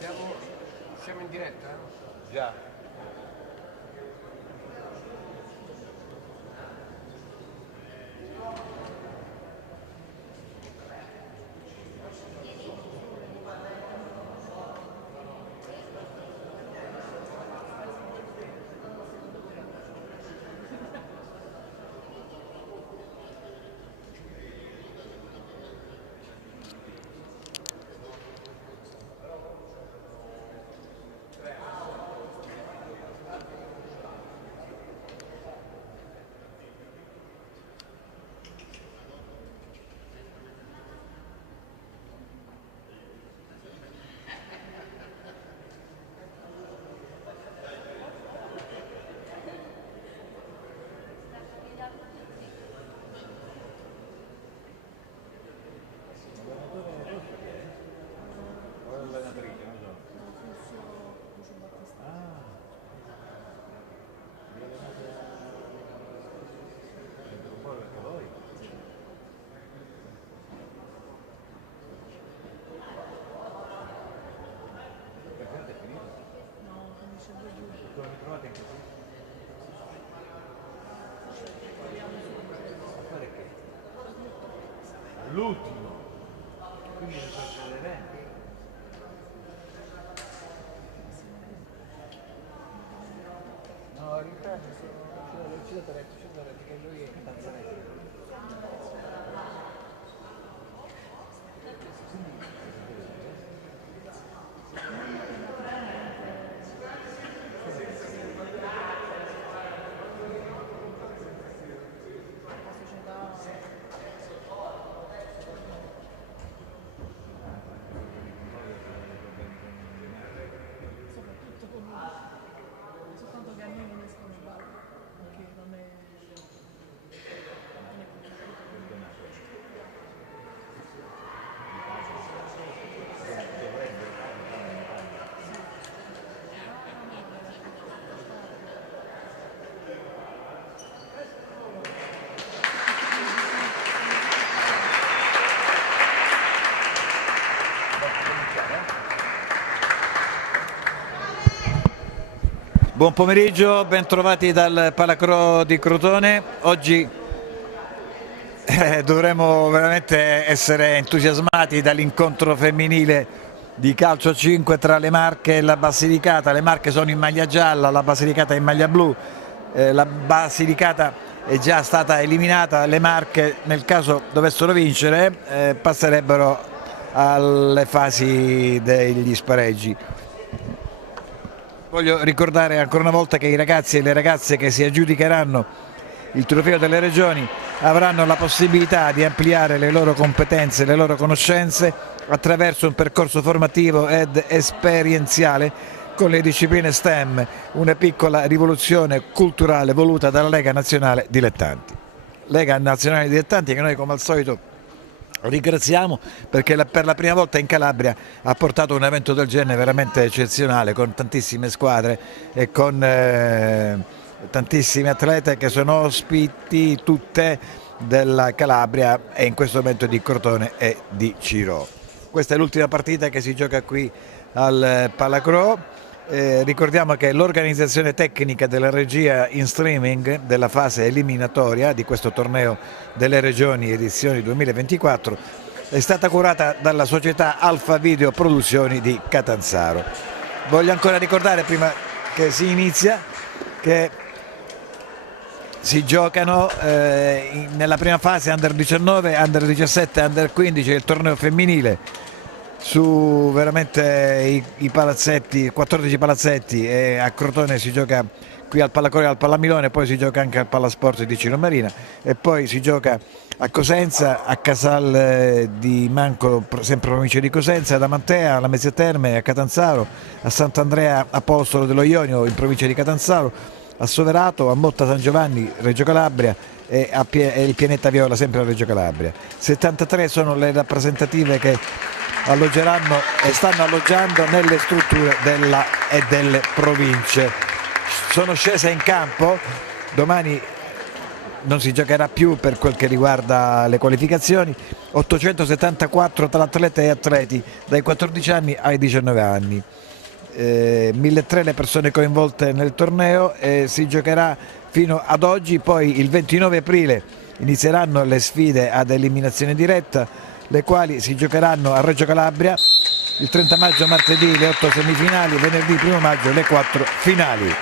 Siamo in diretta? Già. L'ultimo, quindi mi faccio l'evento. No, in realtà ci ho detto che lui è tanzanese. Soltanto che a noi non escono i balli, perché non è Buon pomeriggio, ben trovati dal Palacro di Crotone. Oggi dovremmo veramente essere entusiasmati dall'incontro femminile di calcio 5 tra le Marche e la Basilicata. Le Marche sono in maglia gialla, la Basilicata in maglia blu. La Basilicata è già stata eliminata, le Marche nel caso dovessero vincere passerebbero alle fasi degli spareggi. Voglio ricordare ancora una volta che i ragazzi e le ragazze che si aggiudicheranno il trofeo delle regioni avranno la possibilità di ampliare le loro competenze, le loro conoscenze attraverso un percorso formativo ed esperienziale con le discipline STEM, una piccola rivoluzione culturale voluta dalla Lega Nazionale Dilettanti. Lega Nazionale Dilettanti che noi come al solito ringraziamo perché per la prima volta in Calabria ha portato un evento del genere veramente eccezionale, con tantissime squadre e con tantissime atlete che sono ospiti tutte della Calabria e in questo momento di Crotone e di Ciro. Questa è l'ultima partita che si gioca qui al Palacro. Ricordiamo che l'organizzazione tecnica della regia in streaming della fase eliminatoria di questo torneo delle regioni edizioni 2024 è stata curata dalla società Alfa Video Produzioni di Catanzaro. Voglio ancora ricordare prima che si inizia che si giocano nella prima fase Under 19, Under 17, Under 15 il torneo femminile su veramente i palazzetti, 14 palazzetti, e a Crotone si gioca qui al Palacore e al Palamilone, poi si gioca anche al Palasport di Ciro Marina e poi si gioca a Cosenza, a Casal di Manco, sempre provincia di Cosenza, ad Amantea, alla Mezzia Terme, a Catanzaro, a Sant'Andrea Apostolo dello Ionio in provincia di Catanzaro, a Soverato, a Motta San Giovanni, Reggio Calabria e il Pianeta Viola sempre a Reggio Calabria. 73 sono le rappresentative che alloggeranno e stanno alloggiando nelle strutture e delle province. Sono scese in campo, domani non si giocherà più per quel che riguarda le qualificazioni, 874 tra atlete e atleti dai 14 anni ai 19 anni. 1.300 le persone coinvolte nel torneo e si giocherà fino ad oggi, poi il 29 aprile inizieranno le sfide ad eliminazione diretta, le quali si giocheranno a Reggio Calabria, il 30 maggio martedì le 8 semifinali, venerdì 1 maggio le 4 finali.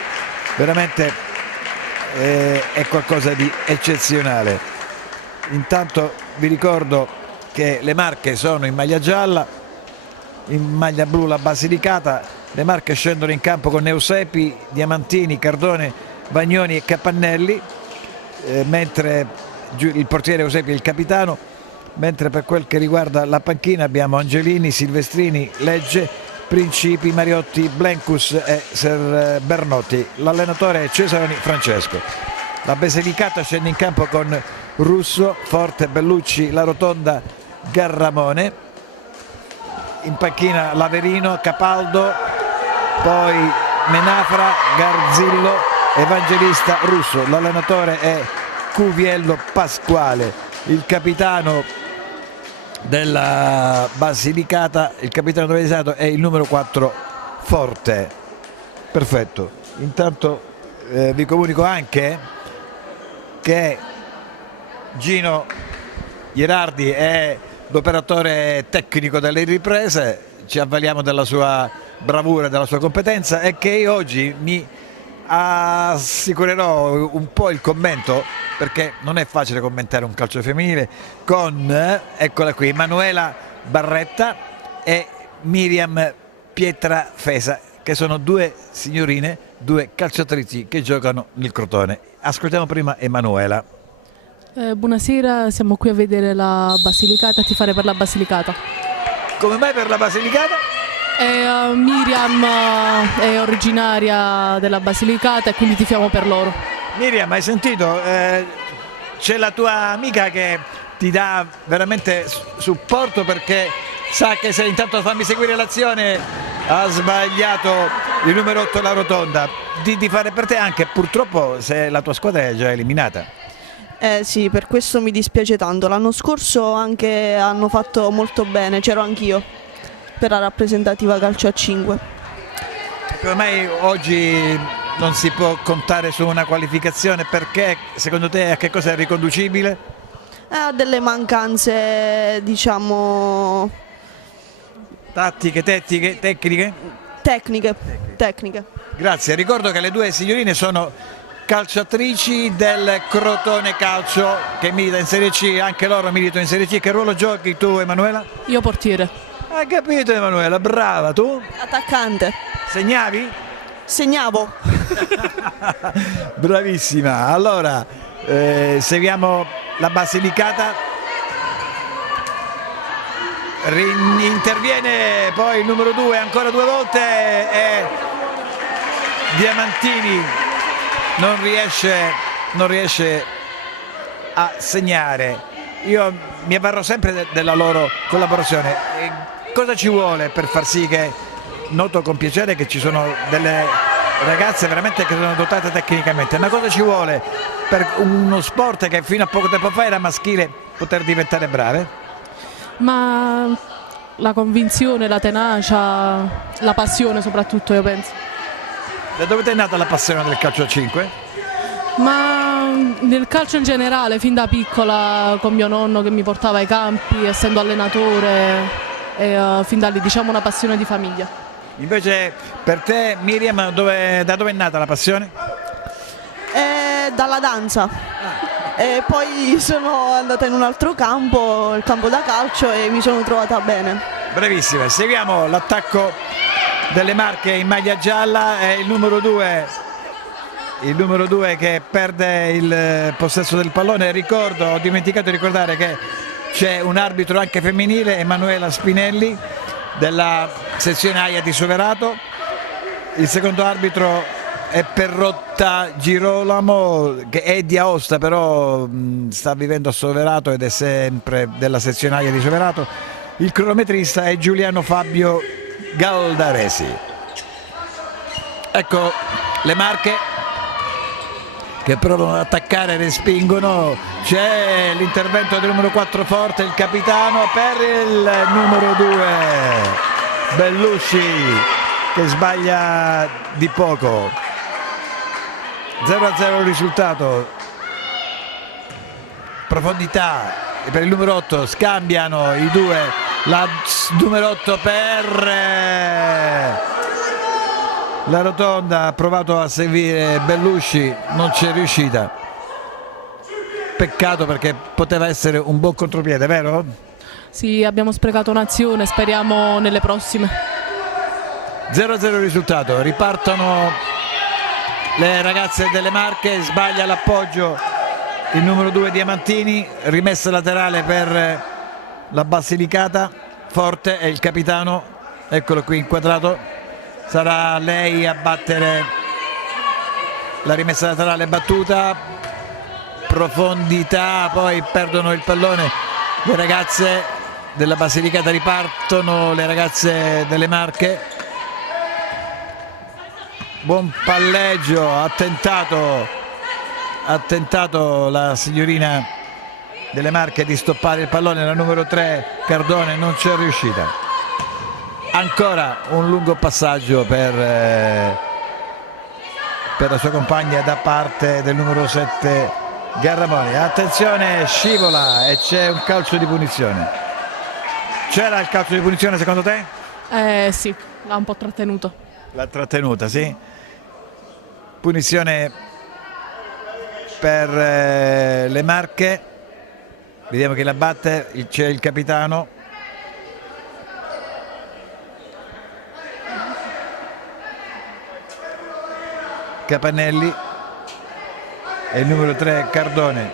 Veramente è qualcosa di eccezionale. Intanto vi ricordo che le Marche sono in maglia gialla, in maglia blu la Basilicata. Le Marche scendono in campo con Eusepi, Diamantini, Cardone, Vagnoni e Capannelli, mentre il portiere Eusepi è il capitano, mentre per quel che riguarda la panchina abbiamo Angelini, Silvestrini, Legge, Principi, Mariotti, Blencus e Ser Bernotti. L'allenatore è Cesaroni Francesco. La Basilicata scende in campo con Russo, Forte, Bellucci, La Rotonda, Garramone. In panchina Laverino, Capaldo, poi Menafra, Garzillo, Evangelista, Russo. L'allenatore è Cuviello Pasquale. Il capitano della Basilicata, il capitano dell'Esato è il numero 4 Forte. Perfetto. Intanto vi comunico anche che Gino Ierardi è l'operatore tecnico delle riprese, ci avvaliamo della sua bravura e della sua competenza, e che io oggi mi assicurerò un po' il commento, perché non è facile commentare un calcio femminile, con eccola qui, Manuela Barretta e Miriam Pietrafesa, che sono due signorine, due calciatrici che giocano nel Crotone. Ascoltiamo prima Emanuela. Buonasera, siamo qui a vedere la Basilicata, a tifare per la Basilicata. Come mai per la Basilicata? Miriam è originaria della Basilicata e quindi tifiamo per loro. Miriam, hai sentito? C'è la tua amica che ti dà veramente supporto, perché sa che se intanto fammi seguire l'azione ha sbagliato il numero 8 La Rotonda, di fare per te anche, purtroppo, se la tua squadra è già eliminata. Sì, per questo mi dispiace tanto. L'anno scorso anche hanno fatto molto bene, c'ero anch'io per la rappresentativa calcio a 5. Come mai oggi non si può contare su una qualificazione? Perché secondo te a che cosa è riconducibile? Ha delle mancanze, diciamo, Tattiche, tecniche? tecniche. Grazie, ricordo che le due signorine sono calciatrici del Crotone Calcio, che milita in Serie C, anche loro militano in Serie C. Che ruolo giochi tu, Emanuela? Io portiere. Hai capito, Emanuela, brava. Tu? Attaccante. Segnavi? Segnavo. Bravissima. Allora, seguiamo la Basilicata. Interviene poi il numero 2 ancora due volte e Diamantini non riesce a segnare. Io mi avvarrò sempre della loro collaborazione. Cosa ci vuole per far sì che, noto con piacere che ci sono delle ragazze veramente che sono dotate tecnicamente, ma cosa ci vuole per uno sport che fino a poco tempo fa era maschile poter diventare brave? Ma la convinzione, la tenacia, la passione soprattutto, io penso. Da dove è nata la passione del calcio a 5? Ma nel calcio in generale, fin da piccola, con mio nonno che mi portava ai campi, essendo allenatore, e fin da lì, diciamo, una passione di famiglia. Invece per te, Miriam, da dove è nata la passione? Dalla danza. E poi sono andata in un altro campo, il campo da calcio, e mi sono trovata bene. Bravissima, seguiamo l'attacco delle Marche in maglia gialla, è il numero 2 che perde il possesso del pallone. Ho dimenticato di ricordare che c'è un arbitro anche femminile, Emanuela Spinelli della sezione AIA di Soverato. Il secondo arbitro è Perrotta Girolamo, che è di Aosta però sta vivendo a Soverato ed è sempre della sezione AIA di Soverato. Il cronometrista è Giuliano Fabio Galdaresi. Ecco le Marche che provano ad attaccare, respingono. C'è l'intervento del numero 4 Forte, il capitano, per il numero 2 Bellusci, che sbaglia di poco. 0-0 il risultato. Profondità per il numero 8, scambiano i due, la numero 8 per la Rotonda, ha provato a seguire Bellusci, non c'è riuscita. Peccato, perché poteva essere un buon contropiede, vero? Sì, abbiamo sprecato un'azione, speriamo nelle prossime. 0-0 il risultato, ripartono le ragazze delle Marche, sbaglia l'appoggio il numero 2 Diamantini, rimessa laterale per la Basilicata. Forte è il capitano, eccolo qui inquadrato, sarà lei a battere la rimessa laterale battuta. Profondità, poi perdono il pallone le ragazze della Basilicata, ripartono le ragazze delle Marche. Buon palleggio, ha tentato la signorina delle Marche di stoppare il pallone, la numero 3 Cardone, non c'è riuscita. Ancora un lungo passaggio per la sua compagna da parte del numero 7 Garramoni. Attenzione, scivola e c'è un calcio di punizione. C'era il calcio di punizione secondo te? Sì, l'ha un po' trattenuto. L'ha trattenuta, sì. Punizione per le Marche. Vediamo chi la batte, c'è il capitano. Capannelli e il numero 3 Cardone.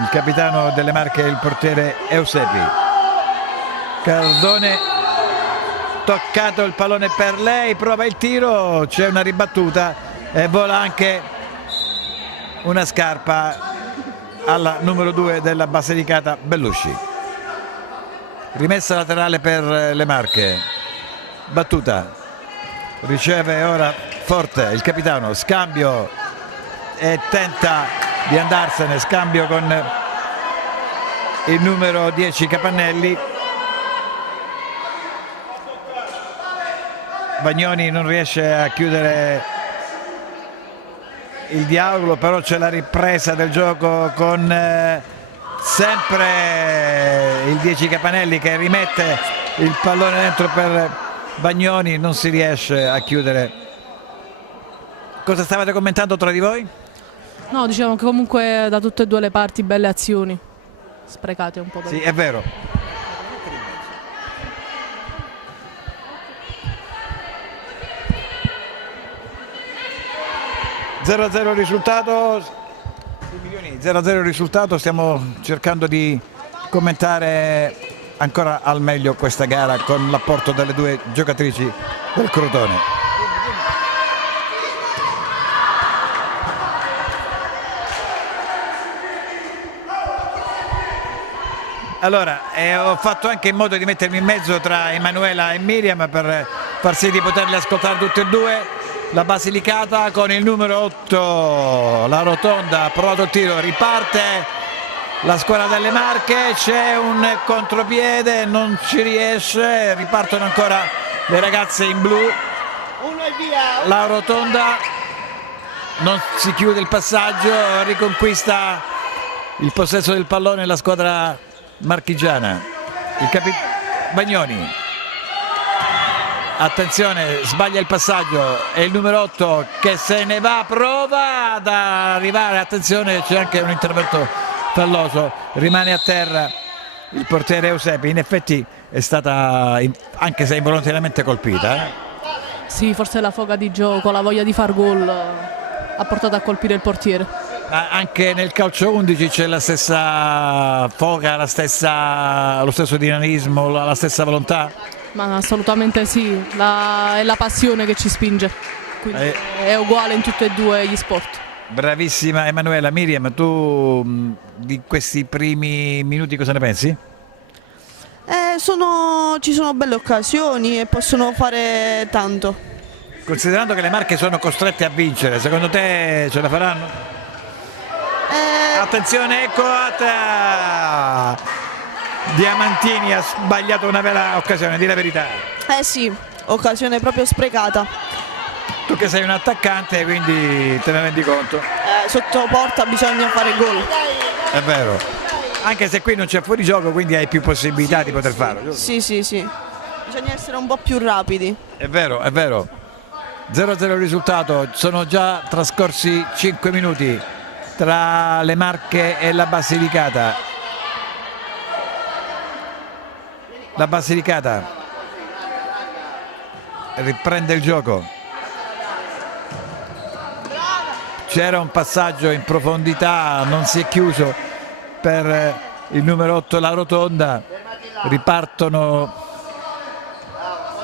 Il capitano delle Marche è il portiere Eusepi. Cardone, toccato il pallone per lei, prova il tiro, c'è una ribattuta e vola anche una scarpa alla numero 2 della Basilicata Bellusci. Rimessa laterale per le Marche, battuta, riceve ora Forte, il capitano, scambio e tenta di andarsene, scambio con il numero 10 Capannelli. Bagnoni non riesce a chiudere il dialogo, però c'è la ripresa del gioco con sempre il 10 Capannelli che rimette il pallone dentro per Bagnoni, non si riesce a chiudere. Cosa stavate commentando tra di voi? No, diciamo che comunque da tutte e due le parti belle azioni, sprecate un po'. Sì, è vero. (0-0) risultato. 0-0 risultato, stiamo cercando di commentare ancora al meglio questa gara con l'apporto delle due giocatrici del Crotone. Allora, ho fatto anche in modo di mettermi in mezzo tra Emanuela e Miriam per far sì di poterle ascoltare tutte e due. La Basilicata con il numero 8, la Rotonda, ha provato il tiro, riparte la squadra delle Marche, c'è un contropiede, non ci riesce, ripartono ancora le ragazze in blu. La Rotonda, non si chiude il passaggio, riconquista il possesso del pallone la squadra marchigiana. Bagnoni, attenzione, sbaglia il passaggio, è il numero 8 che se ne va, prova ad arrivare, attenzione, c'è anche un intervento falloso, rimane a terra il portiere Eusepi. In effetti è stata, anche se involontariamente, colpita. Sì, forse la foga di gioco, la voglia di far gol ha portato a colpire il portiere. Ma anche nel calcio 11 c'è la stessa foga, lo stesso dinamismo, la stessa volontà? Ma assolutamente sì, è la passione che ci spinge, quindi è uguale in tutti e due gli sport. Bravissima Emanuela. Miriam, tu di questi primi minuti cosa ne pensi? Ci sono belle occasioni e possono fare tanto. Considerando che le Marche sono costrette a vincere, secondo te ce la faranno? Attenzione, ecco Diamantini ha sbagliato una bella occasione, di la verità. Sì, occasione proprio sprecata. Tu che sei un attaccante, quindi te ne rendi conto? Sotto porta bisogna fare gol. È vero. Anche se qui non c'è fuorigioco, quindi hai più possibilità di poter farlo, giusto? Sì. Bisogna essere un po' più rapidi. È vero, è vero. 0-0 il risultato, sono già trascorsi 5 minuti tra le Marche e la Basilicata. La Basilicata riprende il gioco. C'era un passaggio in profondità, non si è chiuso per il numero 8 La Rotonda. Ripartono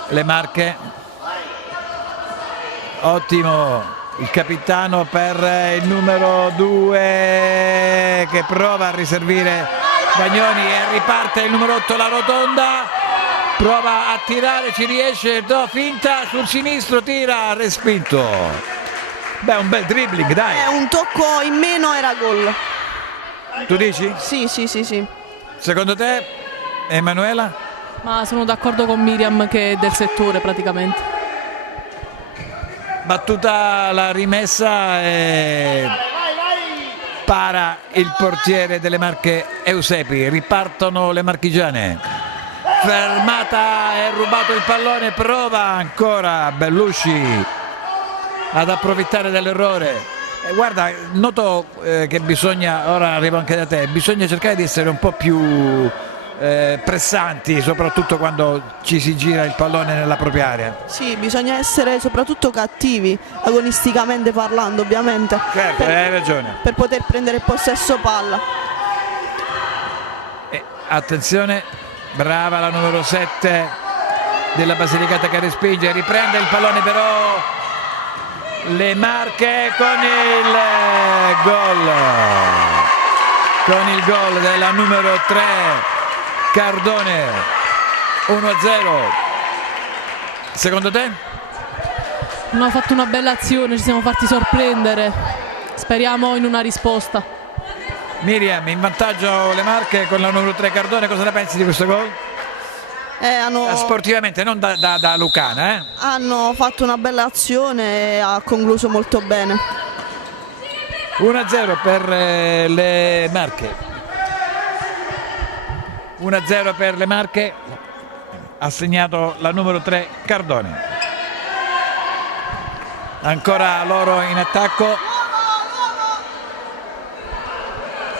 le Marche. Ottimo il capitano per il numero 2 che prova a riservire Bagnoni e riparte il numero 8 La Rotonda, prova a tirare, ci riesce, finta sul sinistro, tira, respinto. Beh, un bel dribbling, dai. Un tocco in meno era gol. Tu dici? Sì. Secondo te, Emanuela? Ma sono d'accordo con Miriam che è del settore praticamente. Battuta la rimessa e para il portiere delle Marche Eusepi. Ripartono le marchigiane. Fermata, è rubato il pallone, prova ancora Bellusci ad approfittare dell'errore. Guarda, noto che bisogna, ora arrivo anche da te, bisogna cercare di essere un po' più pressanti, soprattutto quando ci si gira il pallone nella propria area. Sì, bisogna essere soprattutto cattivi, agonisticamente parlando, ovviamente. Certo, hai ragione. Per poter prendere possesso palla. Attenzione, brava la numero 7 della Basilicata che respinge, riprende il pallone però le Marche con il gol della numero 3 Cardone. 1-0. Secondo te? Hanno fatto una bella azione, ci siamo fatti sorprendere, speriamo in una risposta. Miriam, in vantaggio le Marche con la numero 3 Cardone, cosa ne pensi di questo gol? Sportivamente, non da lucana. Hanno fatto una bella azione e ha concluso molto bene. 1-0 per le Marche. 1-0 per le Marche, ha segnato la numero 3 Cardone. Ancora loro in attacco.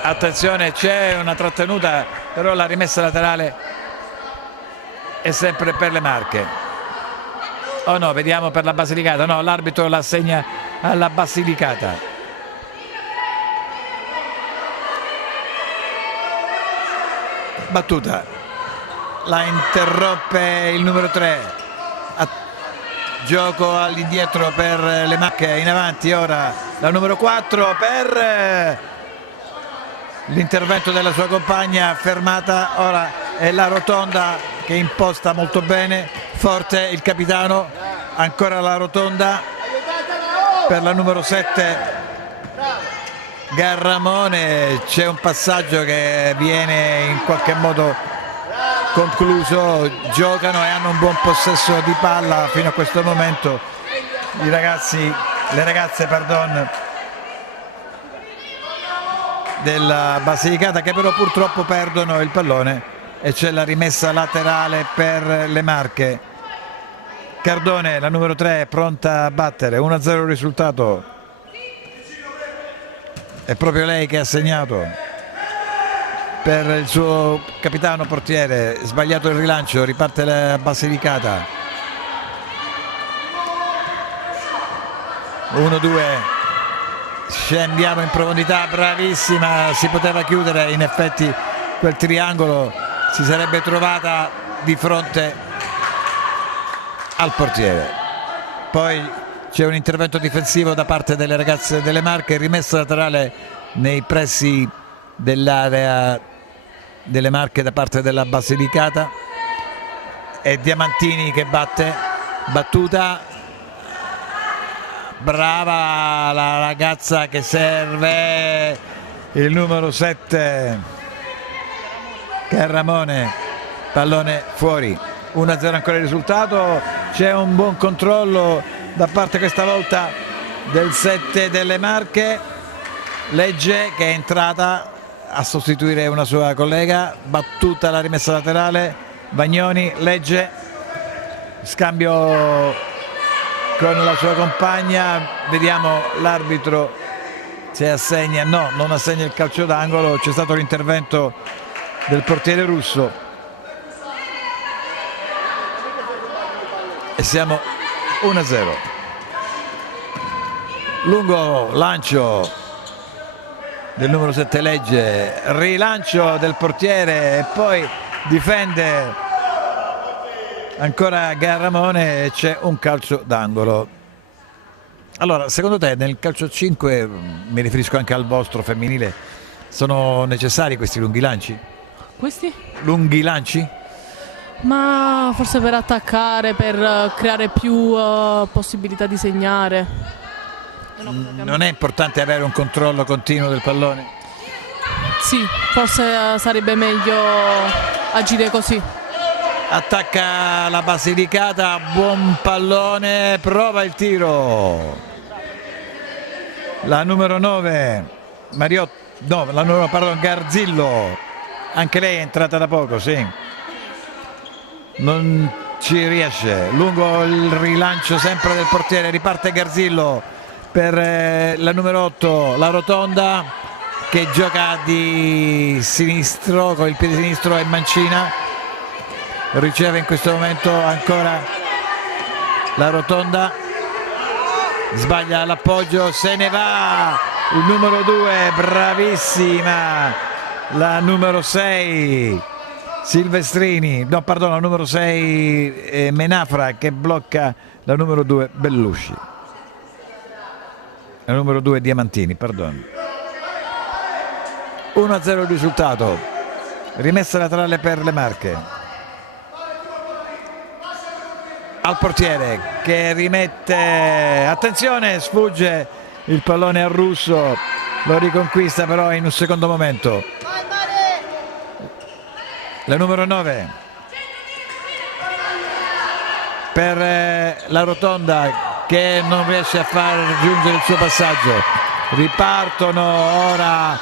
Attenzione, c'è una trattenuta, però la rimessa laterale è sempre per le Marche. Oh no, vediamo per la Basilicata. No, l'arbitro la assegna alla Basilicata. Battuta, la interrompe il numero 3. Gioco all'indietro per le Marche, in avanti ora la numero 4 per l'intervento della sua compagna, fermata. Ora è La Rotonda che imposta molto bene, forte il capitano, ancora La Rotonda per la numero 7 Garramone. C'è un passaggio che viene in qualche modo concluso, giocano e hanno un buon possesso di palla fino a questo momento le ragazze della Basilicata, che però purtroppo perdono il pallone e c'è la rimessa laterale per le Marche. Cardone, la numero 3, è pronta a battere. 1-0 il risultato. È proprio lei che ha segnato per il suo capitano portiere. Sbagliato il rilancio, riparte la Basilicata. 1-2. Scendiamo in profondità, bravissima, si poteva chiudere, in effetti quel triangolo si sarebbe trovata di fronte al portiere. Poi c'è un intervento difensivo da parte delle ragazze delle Marche, rimessa laterale nei pressi dell'area delle Marche da parte della Basilicata. È Diamantini che batte, battuta brava la ragazza che serve, il numero 7 Garramone, pallone fuori. 1-0 ancora il risultato, c'è un buon controllo da parte questa volta del 7 delle Marche, Legge che è entrata a sostituire una sua collega, battuta la rimessa laterale, Bagnoni, Legge, scambio con la sua compagna, vediamo l'arbitro se assegna, no, non assegna il calcio d'angolo, c'è stato l'intervento del portiere russo e siamo 1-0. Lungo lancio del numero 7 Legge, rilancio del portiere e poi difende ancora Garramone e c'è un calcio d'angolo. Allora, secondo te nel calcio a 5, mi riferisco anche al vostro femminile, sono necessari questi lunghi lanci? Questi? Lunghi lanci? Ma forse per attaccare, per creare più possibilità di segnare. Non è importante avere un controllo continuo del pallone? Sì, forse sarebbe meglio agire così. Attacca la Basilicata, buon pallone, prova il tiro. La numero 9 Garzillo, anche lei è entrata da poco, sì. Non ci riesce, lungo il rilancio sempre del portiere, riparte Garzillo per la numero 8, la Rotonda che gioca di sinistro con il piede sinistro e Mancina, riceve in questo momento ancora la Rotonda, sbaglia l'appoggio, se ne va il numero 2, bravissima la numero 6 Silvestrini, no pardon, la numero 6 Menafra che blocca la numero 2 Bellusci, la numero 2 Diamantini, pardon. 1-0 il risultato, rimessa laterale per le Marche, al portiere che rimette, attenzione, sfugge il pallone al Russo, lo riconquista però in un secondo momento. La numero 9 per la Rotonda che non riesce a far raggiungere il suo passaggio. Ripartono ora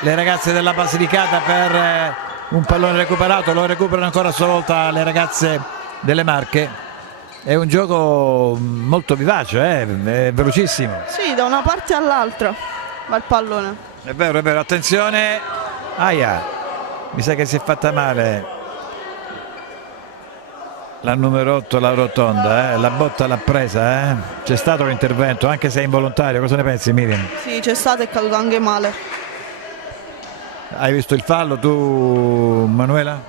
le ragazze della Basilicata per un pallone recuperato, lo recuperano ancora a sua volta le ragazze delle Marche. È un gioco molto vivace, è velocissimo. Sì, da una parte all'altra va il pallone. È vero, attenzione, aia. Mi sa che si è fatta male la numero 8, la Rotonda, la botta l'ha presa, c'è stato l'intervento anche se è involontario, cosa ne pensi Miriam? Sì, c'è stato, è caduto anche male. Hai visto il fallo tu Manuela?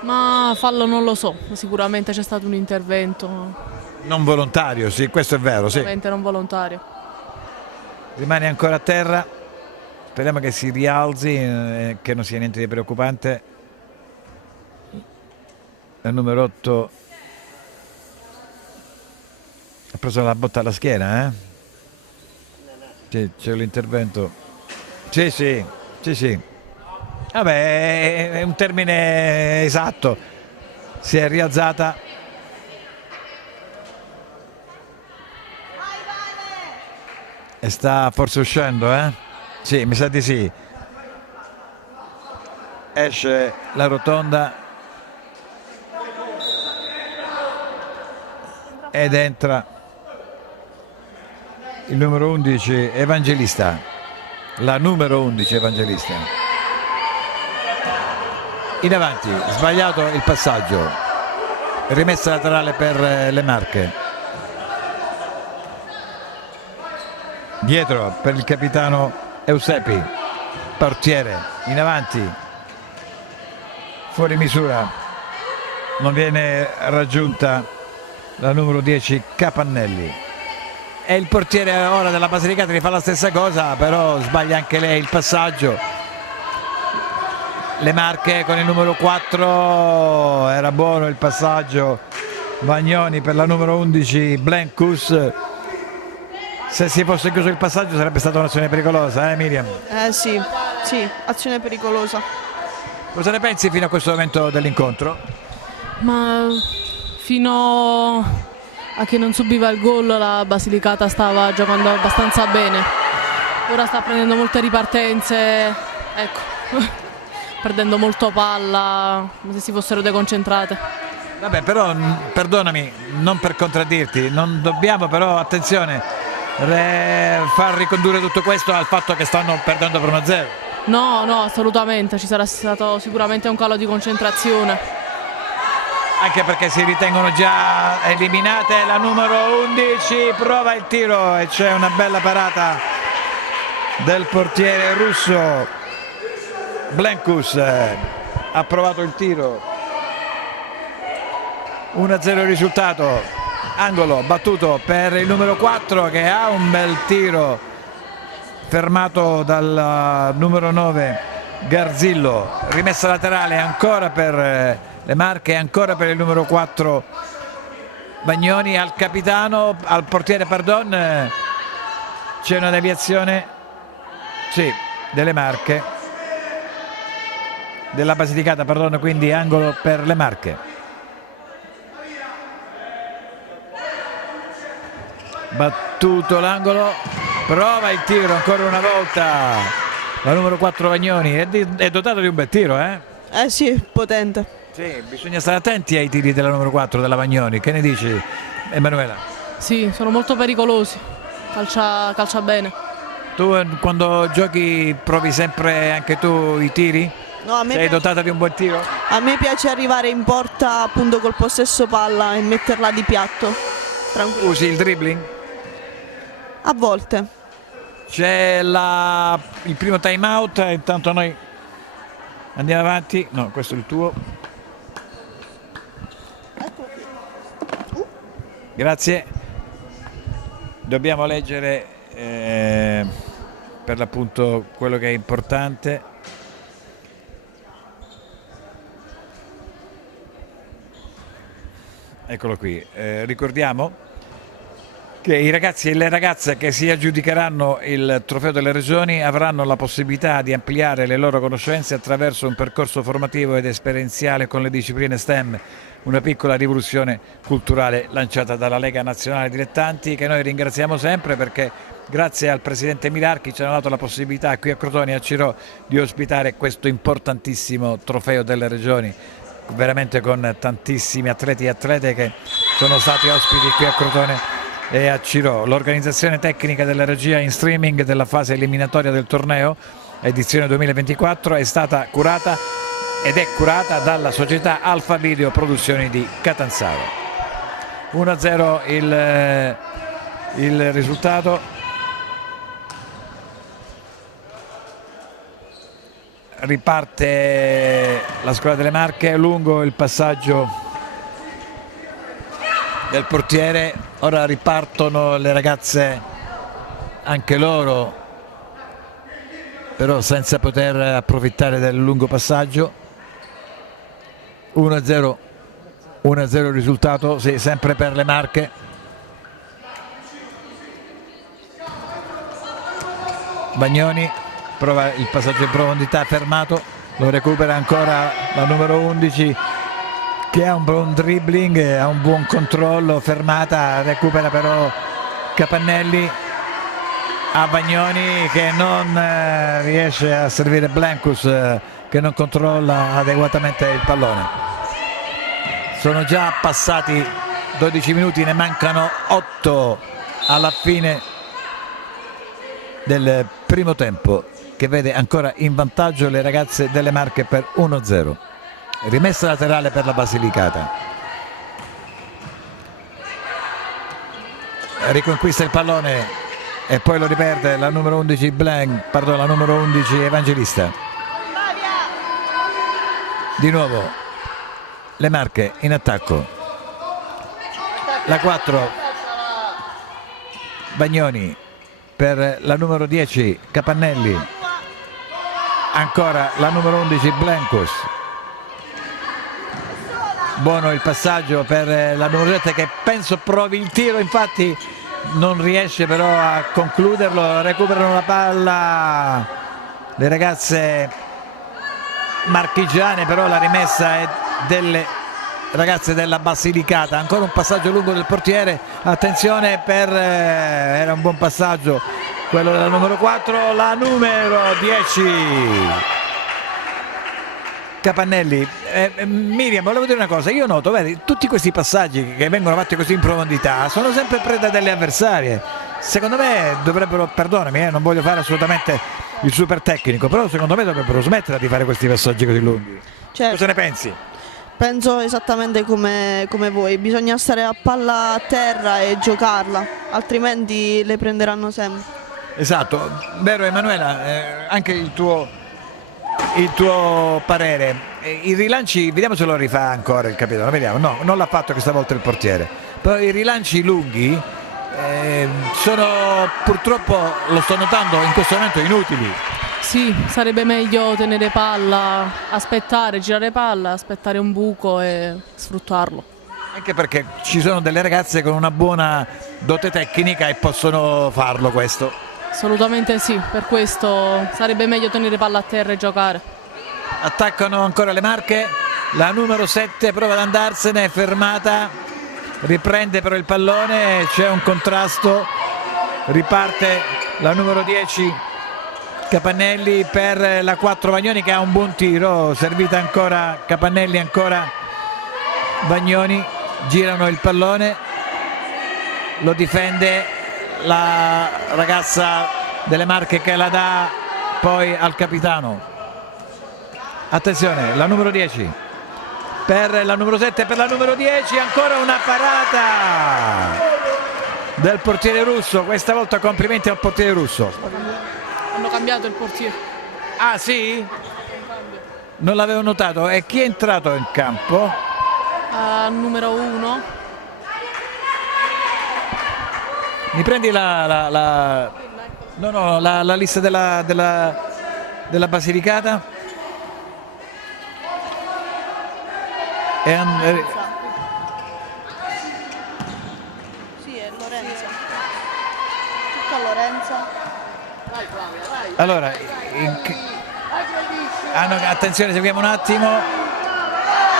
Ma fallo non lo so, sicuramente c'è stato un intervento. Non volontario, sì, questo è vero, sì. Sicuramente non volontario. Rimane ancora a terra. Speriamo che si rialzi, che non sia niente di preoccupante. Il numero 8 ha preso la botta alla schiena, Sì, c'è l'intervento. Sì. Vabbè, è un termine esatto. Si è rialzata. E sta forse uscendo, Sì, mi sa di sì. Esce la Rotonda ed entra il numero 11 Evangelista, la numero 11 Evangelista. In avanti, sbagliato il passaggio, rimessa laterale per le Marche. Dietro per il capitano Eusepi, portiere in avanti, fuori misura, non viene raggiunta la numero 10 Capannelli e il portiere ora della Basilicata rifà la stessa cosa, però sbaglia anche lei il passaggio. Le Marche con il numero 4, era buono il passaggio, Bagnoni per la numero 11 Blenkus, Se si fosse chiuso il passaggio sarebbe stata un'azione pericolosa, Miriam? Sì, azione pericolosa. Cosa ne pensi fino a questo momento dell'incontro? Ma fino a che non subiva il gol la Basilicata stava giocando abbastanza bene. Ora sta prendendo molte ripartenze, ecco, perdendo molto palla, come se si fossero deconcentrate. Vabbè, però perdonami, non per contraddirti, non dobbiamo però, attenzione, far ricondurre tutto questo al fatto che stanno perdendo per 1-0. No, assolutamente, ci sarà stato sicuramente un calo di concentrazione. Anche perché si ritengono già eliminate. La numero 11 prova il tiro e c'è una bella parata del portiere russo. Blenkus ha provato il tiro. 1-0 il risultato. Angolo battuto per il numero 4 che ha un bel tiro fermato dal numero 9 Garzillo. Rimessa laterale ancora per le Marche, ancora per il numero 4 Bagnoni. Al capitano, al portiere, pardon, c'è una deviazione, sì, delle Marche, della Basilicata, pardon, quindi angolo per le Marche. Battuto l'angolo, prova il tiro ancora una volta la numero 4 Bagnoni, è dotato di un bel tiro, Sì, potente. Sì, bisogna stare attenti ai tiri della numero 4 della Bagnoni. Che ne dici, Emanuela? Sì, sono molto pericolosi, calcia bene. Tu quando giochi provi sempre anche tu i tiri? No, a me Sei piace, dotata di un buon tiro? a me piace arrivare in porta appunto col possesso palla e metterla di piatto. Tranquillo. Usi il dribbling? A volte. C'è il primo time out, intanto noi andiamo avanti. No, questo è il tuo. Grazie. Dobbiamo leggere per l'appunto quello che è importante. Eccolo qui. Ricordiamo che i ragazzi e le ragazze che si aggiudicheranno il trofeo delle regioni avranno la possibilità di ampliare le loro conoscenze attraverso un percorso formativo ed esperienziale con le discipline STEM, una piccola rivoluzione culturale lanciata dalla Lega Nazionale Dilettanti, che noi ringraziamo sempre perché grazie al presidente Milarchi ci hanno dato la possibilità qui a Crotone e a Cirò di ospitare questo importantissimo trofeo delle regioni, veramente con tantissimi atleti e atlete che sono stati ospiti qui a Crotone e a Cirò. L'organizzazione tecnica della regia in streaming della fase eliminatoria del torneo edizione 2024 è stata curata ed è curata dalla società Alfa Video Produzioni di Catanzaro. 1-0 il risultato. Riparte la squadra delle Marche, lungo il passaggio del portiere. Ora ripartono le ragazze anche loro, però senza poter approfittare del lungo passaggio. 1-0 il risultato, sì, sempre per le Marche. Bagnoni prova il passaggio in profondità, fermato, lo recupera ancora la numero 11 che ha un buon dribbling, ha un buon controllo, fermata, recupera però Capannelli a Bagnoni che non riesce a servire Blenkus, che non controlla adeguatamente il pallone. Sono già passati 12 minuti, ne mancano 8 alla fine del primo tempo, che vede ancora in vantaggio le ragazze delle Marche per 1-0. Rimessa laterale per la Basilicata. Riconquista il pallone e poi lo riperde la numero 11 la numero 11 Evangelista. Di nuovo le Marche in attacco. La 4 Bagnoni per la numero 10 Capannelli. Ancora la numero 11 Blenkus. Buono il passaggio per la numero 7 che penso provi il tiro, infatti non riesce però a concluderlo, recuperano la palla le ragazze marchigiane, però la rimessa è delle ragazze della Basilicata. Ancora un passaggio lungo del portiere, attenzione era un buon passaggio quello della numero 4, la numero 10 Capannelli. Miriam, volevo dire una cosa, io noto, vedi, tutti questi passaggi che vengono fatti così in profondità sono sempre preda delle avversarie. Secondo me dovrebbero, perdonami, non voglio fare assolutamente il super tecnico, però secondo me dovrebbero smettere di fare questi passaggi così lunghi. Certo. Cosa ne pensi? Penso esattamente come voi, bisogna stare a palla a terra e giocarla, altrimenti le prenderanno sempre. Esatto, vero Emanuela, anche il tuo parere. I rilanci, vediamo se lo rifà ancora il capitano, vediamo. No, non l'ha fatto questa volta il portiere, però i rilanci lunghi sono, purtroppo lo sto notando in questo momento, inutili. Sì, sarebbe meglio tenere palla, aspettare, girare palla, aspettare un buco e sfruttarlo. Anche perché ci sono delle ragazze con una buona dote tecnica e possono farlo questo. Assolutamente sì, per questo sarebbe meglio tenere palla a terra e giocare. Attaccano ancora le Marche, la numero 7 prova ad andarsene, è fermata, riprende però il pallone, c'è un contrasto, riparte la numero 10 Capannelli per la 4 Vagnoni che ha un buon tiro, servita ancora Capannelli, ancora Vagnoni, girano il pallone, lo difende la ragazza delle Marche che la dà poi al capitano. Attenzione, la numero 10 per la numero 7, per la numero 10, ancora una parata del portiere russo, questa volta complimenti al portiere russo. Hanno cambiato il portiere. Ah sì? Non l'avevo notato. E chi è entrato in campo? Numero 1. Mi prendi la lista della Basilicata? Sì, è Lorenza. Tutta Lorenza. Allora, attenzione, seguiamo un attimo,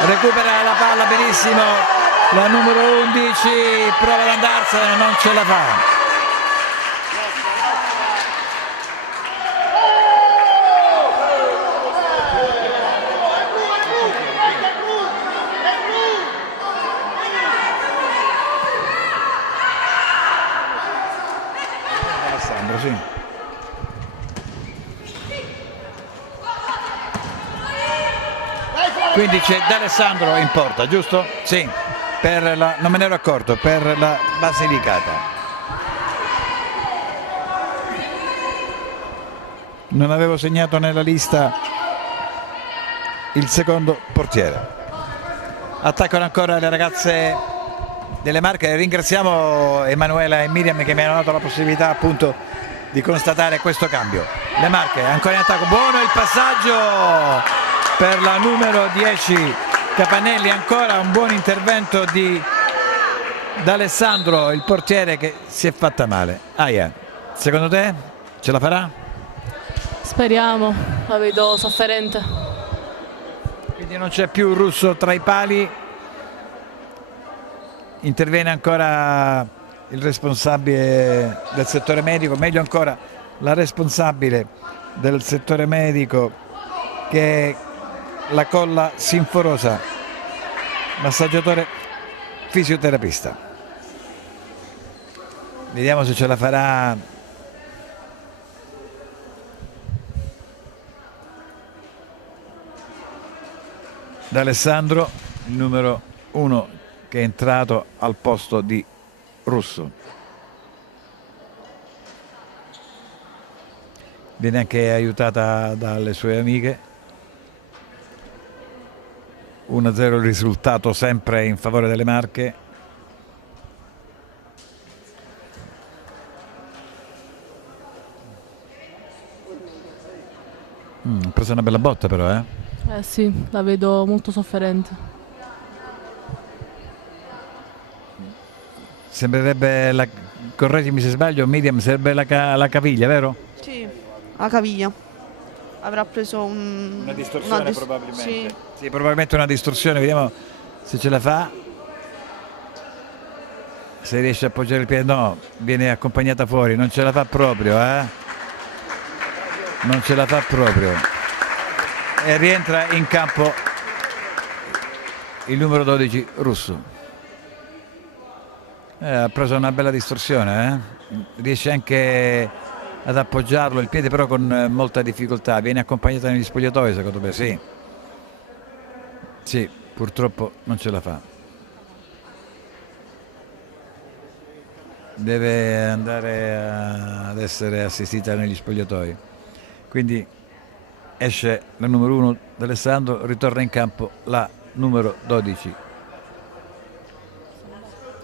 recupera la palla benissimo la numero 11, prova ad andarsene, non ce la fa. Alessandro, sì. Quindi c'è D'Alessandro in porta, giusto? Sì, non me ne ero accorto, per la Basilicata. Non avevo segnato nella lista il secondo portiere. Attaccano ancora le ragazze delle Marche. Ringraziamo Emanuela e Miriam che mi hanno dato la possibilità appunto di constatare questo cambio. Le Marche ancora in attacco, buono il passaggio per la numero 10 Capannelli, ancora un buon intervento di D'Alessandro, il portiere che si è fatta male. Secondo te ce la farà? Speriamo, la vedo sofferente. Quindi non c'è più Russo tra i pali, interviene ancora il responsabile del settore medico, meglio ancora la responsabile del settore medico che è la Colla Sinforosa, massaggiatore fisioterapista. Vediamo se ce la farà D'Alessandro, il numero 1 che è entrato al posto di Russo. Viene anche aiutata dalle sue amiche. 1-0 il risultato, sempre in favore delle Marche. Ha preso una bella botta però, eh? Sì, la vedo molto sofferente. Sembrerebbe correggimi se sbaglio, Miriam, sarebbe la caviglia, vero? Sì, la caviglia. Avrà preso Una distorsione probabilmente. Sì. Sì, probabilmente una distorsione, vediamo se ce la fa. Se riesce a appoggiare il piede, no, viene accompagnata fuori, non ce la fa proprio, non ce la fa proprio. E rientra in campo il numero 12 Russo. Ha preso una bella distorsione, riesce anche ad appoggiarlo il piede, però con molta difficoltà. Viene accompagnata negli spogliatoi, secondo me, sì. Sì, purtroppo non ce la fa. Deve andare ad essere assistita negli spogliatoi. Quindi esce la numero 1 d'Alessandro, ritorna in campo la numero 12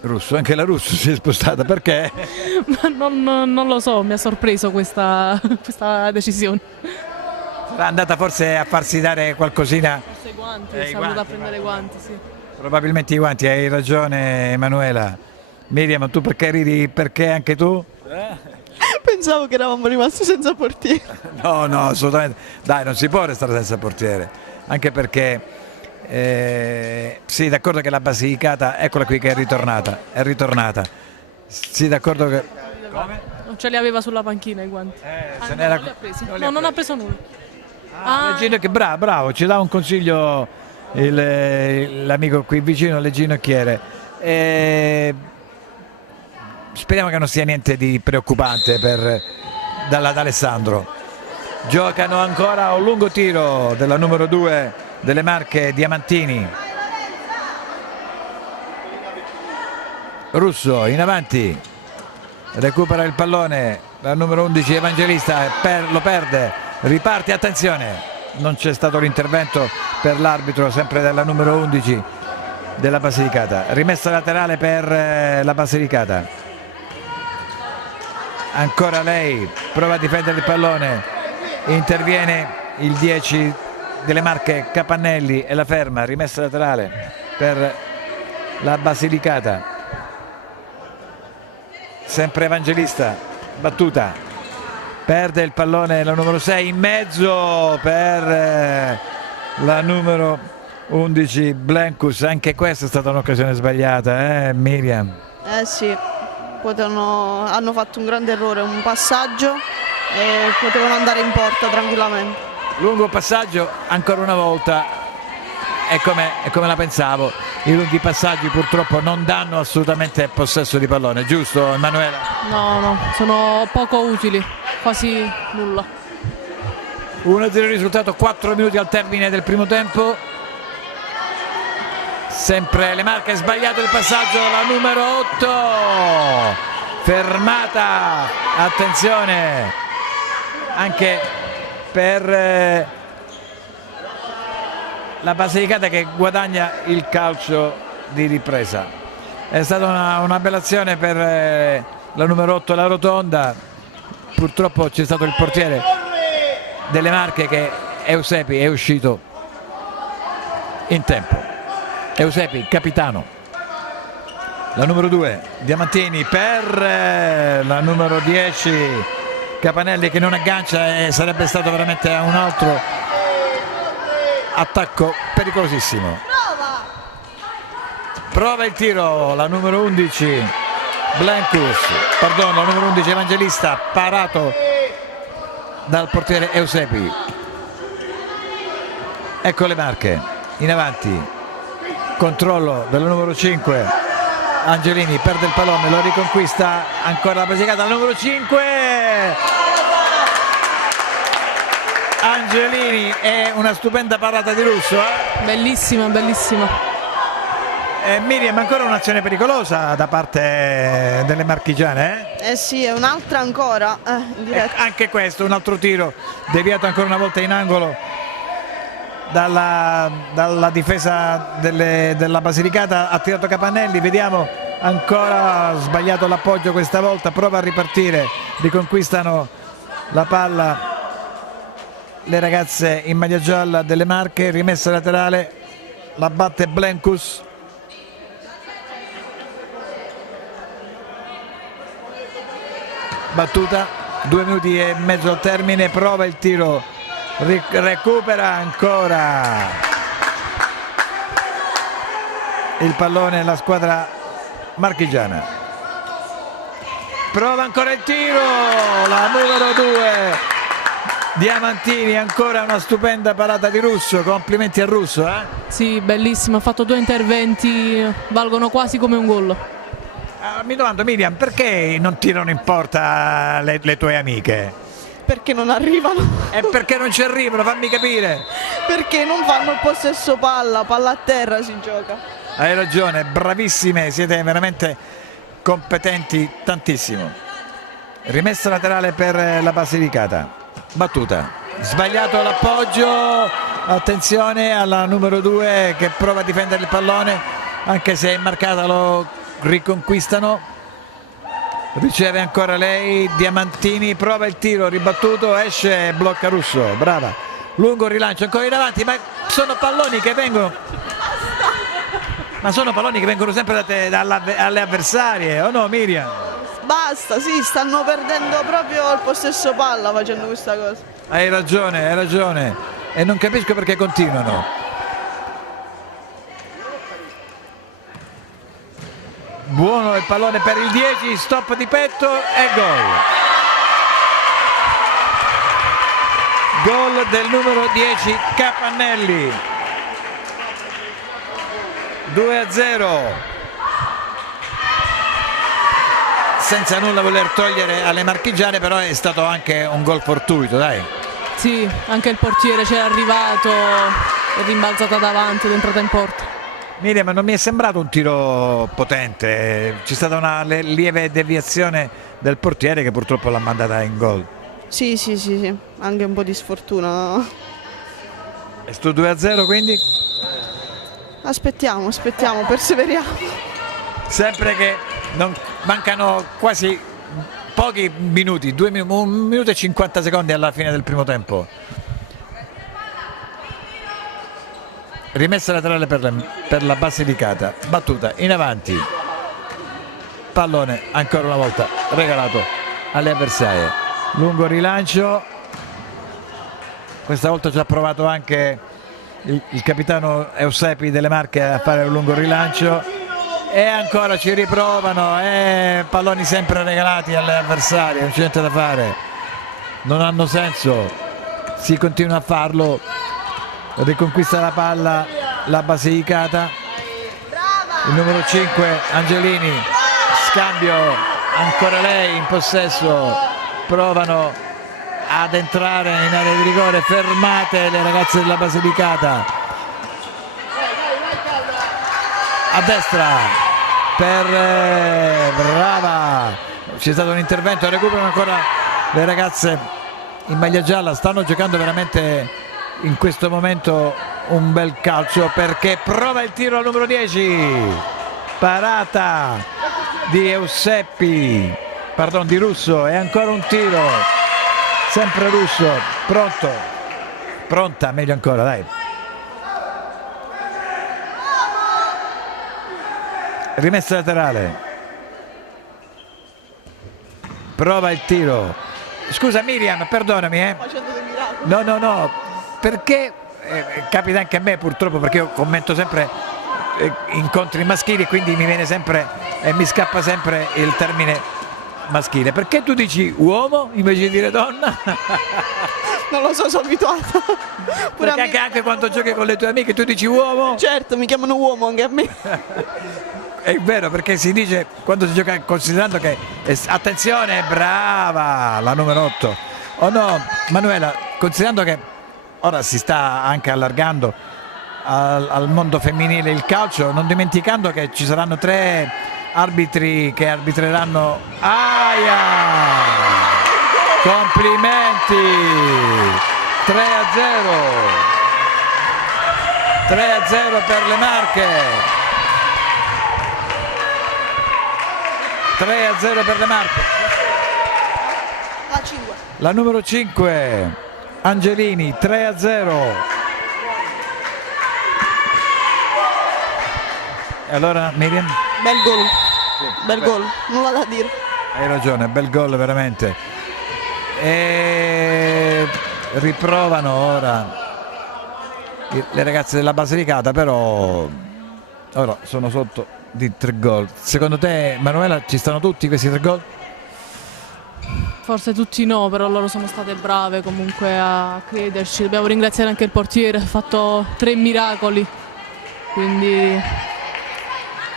Russo. Anche la Russo si è spostata, perché? Non lo so, mi ha sorpreso questa decisione. Sarà andata forse a farsi dare qualcosina. Forse i guanti, i siamo andati a guanti, prendere i guanti, sì. Probabilmente i guanti, hai ragione Emanuela. Miriam, tu perché ridi? Perché anche tu? Pensavo che eravamo rimasti senza portiere. No, assolutamente. Dai, non si può restare senza portiere. Anche perché, sì, d'accordo che la Basilicata, eccola qui che è ritornata. Sì, d'accordo che... Come? Non ce li aveva sulla panchina i guanti. Se non n'era... li ha presi. non li No, ha non ha presi. preso nulla. Leggino, che bravo, ci dà un consiglio l'amico qui vicino, le ginocchiere. Speriamo che non sia niente di preoccupante d'Alessandro. Giocano ancora un lungo tiro della numero 2 delle Marche, Diamantini. Russo in avanti, recupera il pallone, la numero 11 Evangelista lo perde, riparte, attenzione, non c'è stato l'intervento per l'arbitro, sempre della numero 11 della Basilicata. Rimessa laterale per la Basilicata. Ancora lei prova a difendere il pallone, interviene il 10 delle Marche Capannelli e la ferma. Rimessa laterale per la Basilicata, sempre Evangelista, battuta, perde il pallone la numero 6, in mezzo per la numero 11 Blenkus. Anche questa è stata un'occasione sbagliata, Miriam? Sì. Hanno fatto un grande errore, un passaggio e potevano andare in porta tranquillamente. Lungo passaggio ancora una volta, è come la pensavo, i lunghi passaggi purtroppo non danno assolutamente possesso di pallone, giusto Emanuela? No, sono poco utili, quasi nulla. 1-0 il risultato, 4 minuti al termine del primo tempo. Sempre le Marche, sbagliato il passaggio, la numero 8 fermata, attenzione anche per la Basilicata che guadagna il calcio di ripresa. È stata una bella azione per la numero 8, la Rotonda. Purtroppo c'è stato il portiere delle Marche, che Eusepi, è uscito in tempo. Eusepi, capitano. La numero 2 Diamantini per la numero 10 Capannelli, che non aggancia, e sarebbe stato veramente un altro attacco pericolosissimo. Prova il tiro la numero 11 Blenkus, la numero 11 Evangelista, parato dal portiere Eusepi. Ecco le Marche in avanti, controllo della numero 5 Angelini, perde il pallone, lo riconquista ancora la Basilicata, la numero 5 Angelini, è una stupenda parata di Russo, Bellissima. Miriam, ancora un'azione pericolosa da parte delle marchigiane, Sì, è un'altra ancora in diretta. Anche questo, un altro tiro deviato ancora una volta in angolo dalla difesa della Basilicata. Ha tirato Capannelli, vediamo, ancora sbagliato l'appoggio questa volta, prova a ripartire, riconquistano la palla le ragazze in maglia gialla delle Marche. Rimessa laterale, la batte Blenkus. battuta, 2 minuti e mezzo al termine, prova il tiro, recupera ancora il pallone la squadra marchigiana, prova ancora il tiro, la numero 2 Diamantini, ancora una stupenda parata di Russo, complimenti a Russo. Sì, bellissimo, ha fatto 2 interventi, valgono quasi come un gol. Mi domando, Miriam, perché non tirano in porta le tue amiche? Perché non arrivano. E perché non ci arrivano, fammi capire. Perché non fanno il possesso palla a terra si gioca. Hai ragione, bravissime, siete veramente competenti tantissimo. Rimessa laterale per la Basilicata. Battuta, sbagliato l'appoggio, attenzione alla numero 2 che prova a difendere il pallone, anche se è marcata lo riconquistano, riceve ancora lei, Diamantini prova il tiro, ribattuto, esce, blocca Russo, brava, lungo rilancio ancora in avanti, ma sono palloni che vengono sempre alle avversarie, o no Miriam? Basta, sì, stanno perdendo proprio il possesso palla facendo questa cosa. Hai ragione e non capisco perché continuano. Buono il pallone per il 10, stop di petto e gol del numero 10 Capannelli, 2-0. Senza nulla voler togliere alle marchigiane, però è stato anche un gol fortuito, dai. Sì, anche il portiere c'era arrivato, è rimbalzata davanti ed è entrata in porta. Miriam, non mi è sembrato un tiro potente, c'è stata una lieve deviazione del portiere che purtroppo l'ha mandata in gol. Sì, anche un po' di sfortuna. E sto 2-0 quindi? Aspettiamo, perseveriamo. Sempre che non mancano quasi pochi minuti, 1 minuto e 50 secondi alla fine del primo tempo. Rimessa laterale per la Basilicata, battuta in avanti, pallone ancora una volta regalato alle avversarie, lungo rilancio, questa volta ci ha provato anche il capitano Eusepi delle Marche a fare un lungo rilancio e ancora ci riprovano, palloni sempre regalati alle avversarie, non c'è niente da fare, non hanno senso, si continua a farlo, riconquista la palla la Basilicata, il numero 5 Angelini, scambio, ancora lei in possesso, provano ad entrare in area di rigore, fermate le ragazze della Basilicata, a destra brava, c'è stato un intervento, recuperano ancora le ragazze in maglia gialla, stanno giocando veramente in questo momento un bel calcio, perché prova il tiro al numero 10, parata di di Russo, e ancora un tiro, sempre Russo, pronta, meglio ancora, dai. Rimessa laterale, prova il tiro, scusa Miriam, perdonami, Facendo dei miracoli. no, perché capita anche a me purtroppo, perché io commento sempre incontri maschili, quindi mi viene sempre e mi scappa sempre il termine maschile, perché tu dici uomo invece di dire donna? Non lo so, sono abituata. Perché anche quando giochi con le tue amiche tu dici uomo? Certo, mi chiamano uomo anche a me. È vero, perché si dice quando si gioca, considerando che attenzione, brava la numero 8, o no Manuela, considerando che ora si sta anche allargando al mondo femminile il calcio, non dimenticando che ci saranno 3 arbitri che arbitreranno. Complimenti, 3-0 per le Marche, 3-0 per le Marche. La numero 5 Angelini, 3-0. E allora Miriam? Bel gol, nulla da dire. hai ragione, bel gol veramente. E riprovano ora le ragazze della Basilicata, però ora sono sotto di 3 gol. Secondo te, Manuela, ci stanno tutti questi 3 gol? Forse tutti no, però loro sono state brave comunque a crederci. Dobbiamo ringraziare anche il portiere, ha fatto 3 miracoli, quindi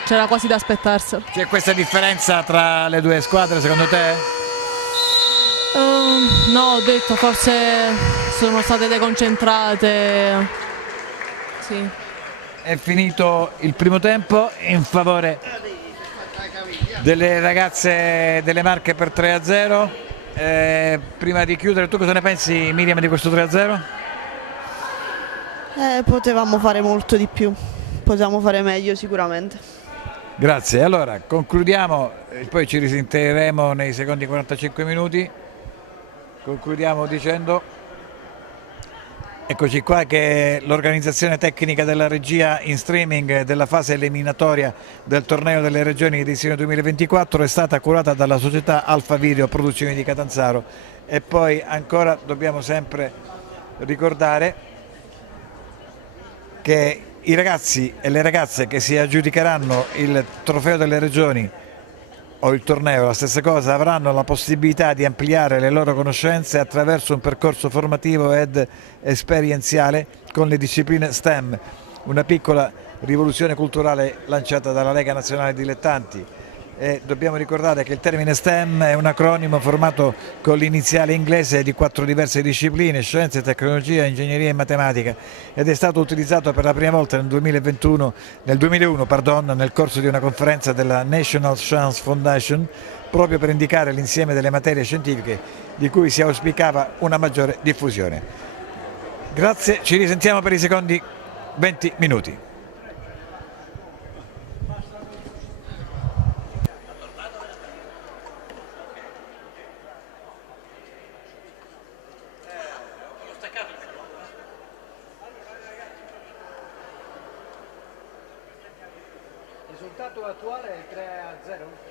c'era quasi da aspettarselo. C'è questa differenza tra le due squadre secondo te? No, ho detto forse sono state deconcentrate. Sì. È finito il primo tempo in favore delle ragazze delle Marche per 3-0. Prima di chiudere, tu cosa ne pensi, Miriam, di questo 3-0? Potevamo fare molto di più, potevamo fare meglio sicuramente. Grazie, allora concludiamo, poi ci risentiremo nei secondi 45 minuti. Concludiamo dicendo, eccoci qua, che l'organizzazione tecnica della regia in streaming della fase eliminatoria del torneo delle regioni edizione 2024 è stata curata dalla società Alfa Video Produzioni di Catanzaro. E poi ancora dobbiamo sempre ricordare che i ragazzi e le ragazze che si aggiudicheranno il trofeo delle regioni o il torneo, la stessa cosa, avranno la possibilità di ampliare le loro conoscenze attraverso un percorso formativo ed esperienziale con le discipline STEM, una piccola rivoluzione culturale lanciata dalla Lega Nazionale Dilettanti. E dobbiamo ricordare che il termine STEM è un acronimo formato con l'iniziale inglese di 4 diverse discipline: scienze, tecnologia, ingegneria e matematica, ed è stato utilizzato per la prima volta nel 2001 nel corso di una conferenza della National Science Foundation, proprio per indicare l'insieme delle materie scientifiche di cui si auspicava una maggiore diffusione. Grazie, ci risentiamo per i secondi 20 minuti. Il risultato attuale è 3-0?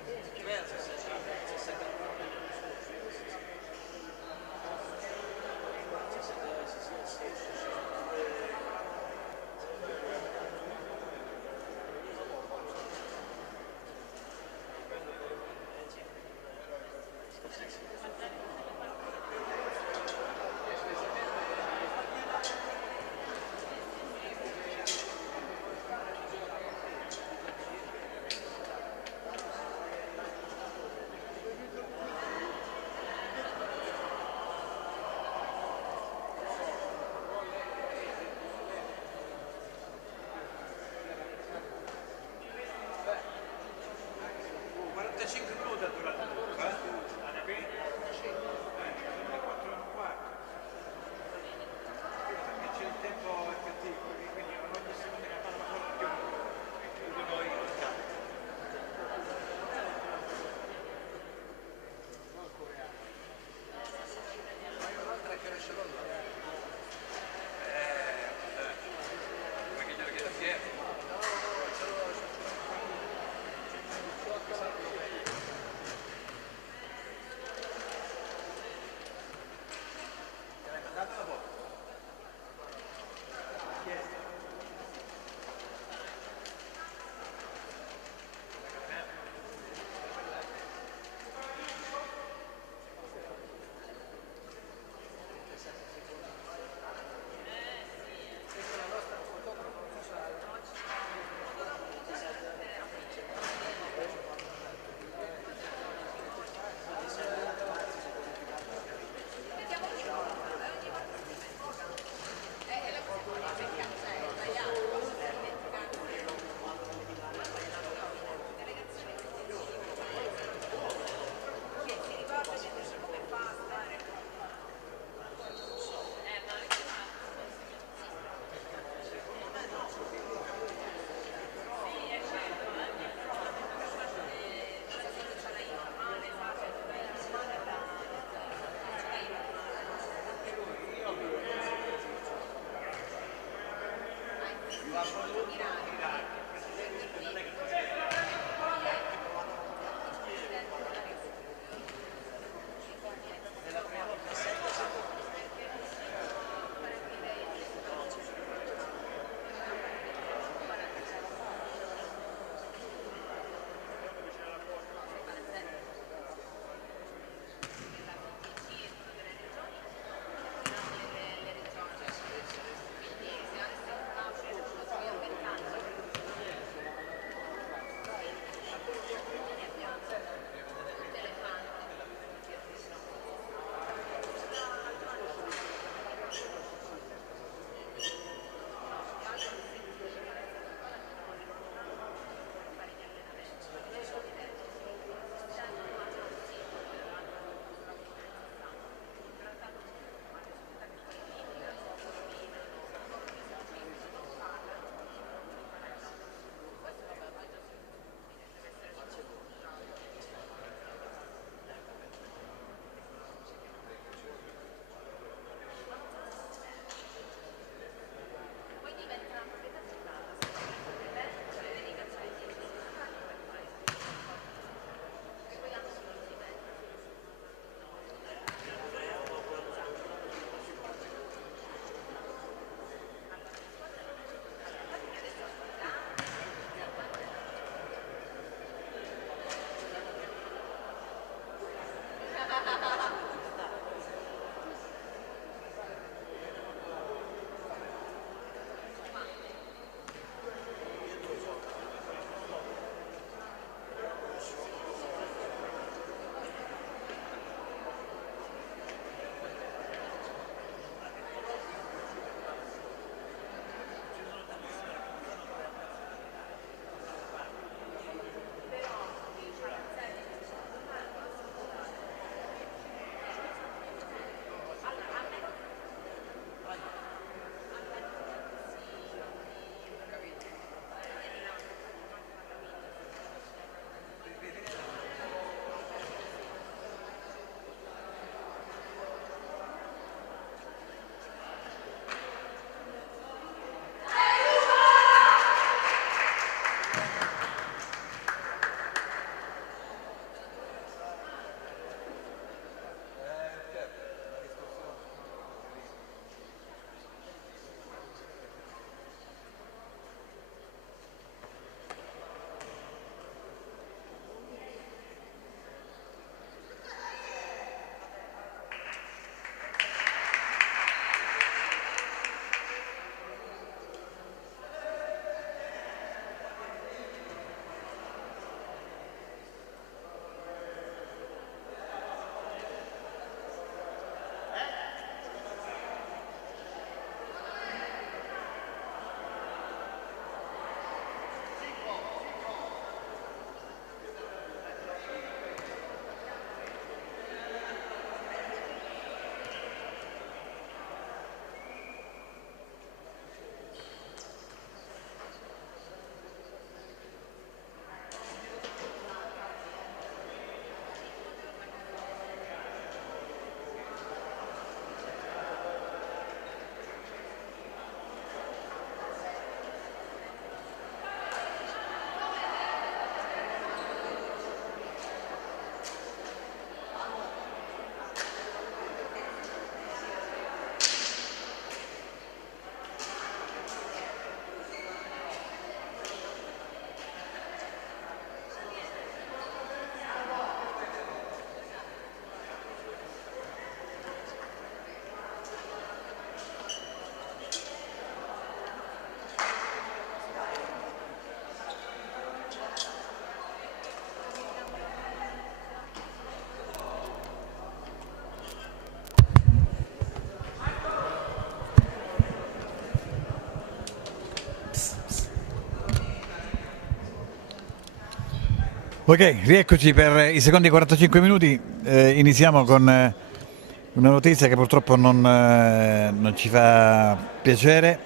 Ok, rieccoci per i secondi 45 minuti. Iniziamo con una notizia che purtroppo non ci fa piacere.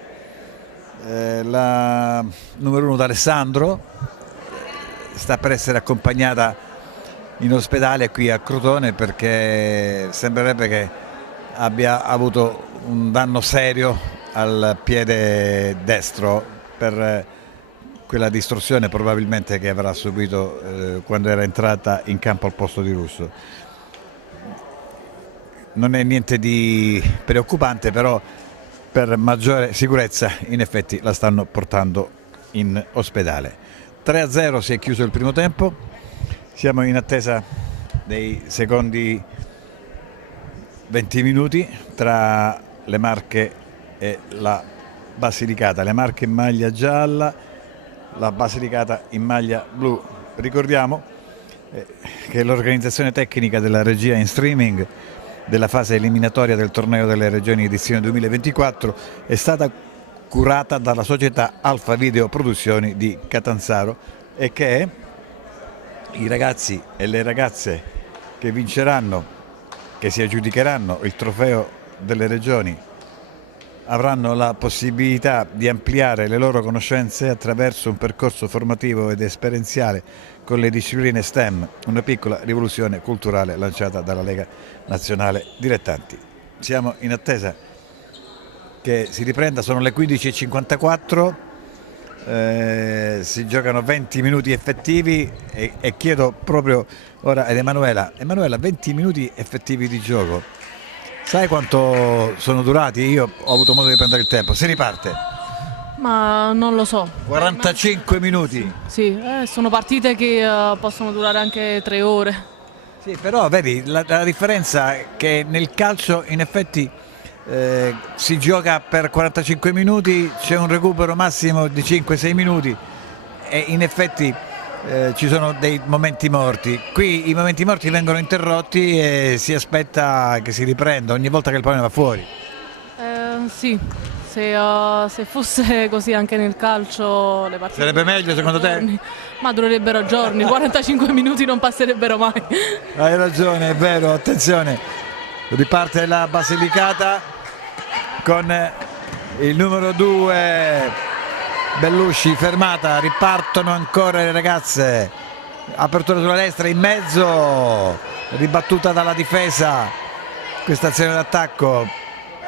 La numero 1 d'Alessandro sta per essere accompagnata in ospedale qui a Crotone perché sembrerebbe che abbia avuto un danno serio al piede destro per quella distorsione probabilmente che avrà subito quando era entrata in campo al posto di Russo. Non è niente di preoccupante, però per maggiore sicurezza in effetti la stanno portando in ospedale. 3-0 si è chiuso il primo tempo, siamo in attesa dei secondi 20 minuti tra le Marche e la Basilicata. Le Marche in maglia gialla, la Basilicata in maglia blu. Ricordiamo che l'organizzazione tecnica della regia in streaming della fase eliminatoria del torneo delle regioni edizione 2024 è stata curata dalla società Alfa Video Produzioni di Catanzaro e che i ragazzi e le ragazze che vinceranno, che si aggiudicheranno il trofeo delle regioni, avranno la possibilità di ampliare le loro conoscenze attraverso un percorso formativo ed esperienziale con le discipline STEM, una piccola rivoluzione culturale lanciata dalla Lega Nazionale Dilettanti. Siamo in attesa che si riprenda, sono le 15:54, si giocano 20 minuti effettivi e chiedo proprio ora ad Emanuela, 20 minuti effettivi di gioco. Sai quanto sono durati? Io ho avuto modo di prendere il tempo. Si riparte? Ma non lo so. 45 minuti. Sì, sono partite che possono durare anche 3 ore. Sì, però vedi, la differenza è che nel calcio in effetti si gioca per 45 minuti, c'è un recupero massimo di 5-6 minuti e in effetti ci sono dei momenti morti. Qui i momenti morti vengono interrotti e si aspetta che si riprenda ogni volta che il pallone va fuori. Sì, se fosse così anche nel calcio le partite sarebbe meglio secondo te? Ma durerebbero giorni, 45 minuti non passerebbero mai. Hai ragione, è vero, attenzione. Riparte la Basilicata con il numero 2 Bellusci, fermata, ripartono ancora le ragazze, apertura sulla destra, in mezzo, ribattuta dalla difesa, questa azione d'attacco,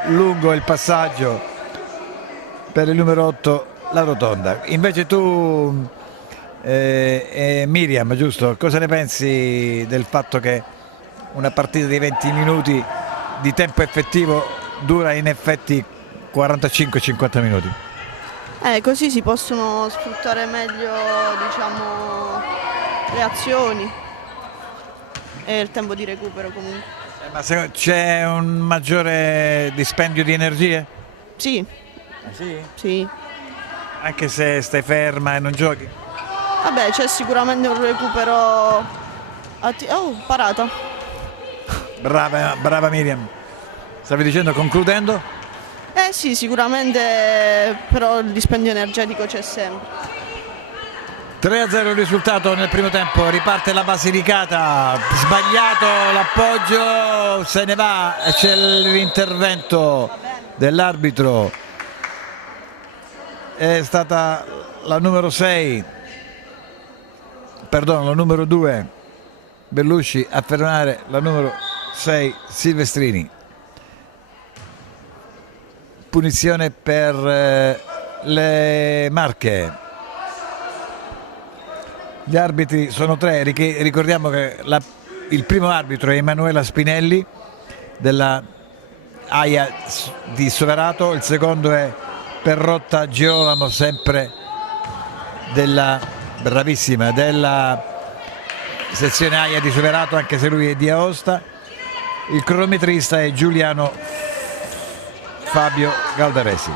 lungo il passaggio per il numero 8 la Rotonda. Invece tu Miriam, giusto, cosa ne pensi del fatto che una partita di 20 minuti di tempo effettivo dura in effetti 45-50 minuti? Così si possono sfruttare meglio, diciamo, le azioni e il tempo di recupero comunque. Ma c'è un maggiore dispendio di energie? Sì. Sì? Sì. Anche se stai ferma e non giochi? Vabbè, c'è sicuramente un recupero. Oh, parata. Brava Miriam. Stavi dicendo concludendo? Sì, sicuramente, però il dispendio energetico c'è sempre. 3-0 il risultato nel primo tempo, riparte la Basilicata, sbagliato l'appoggio, se ne va, c'è l'intervento dell'arbitro, è stata la numero 6, perdono, la numero 2 Bellusci a fermare la numero 6 Silvestrini. Punizione per le Marche. Gli arbitri sono 3, ricordiamo che il primo arbitro è Emanuela Spinelli della AIA di Soverato, il secondo è Perrotta Girolamo, sempre della bravissima della sezione AIA di Soverato, anche se lui è di Aosta. Il cronometrista è Giuliano Fabio Galdaresi.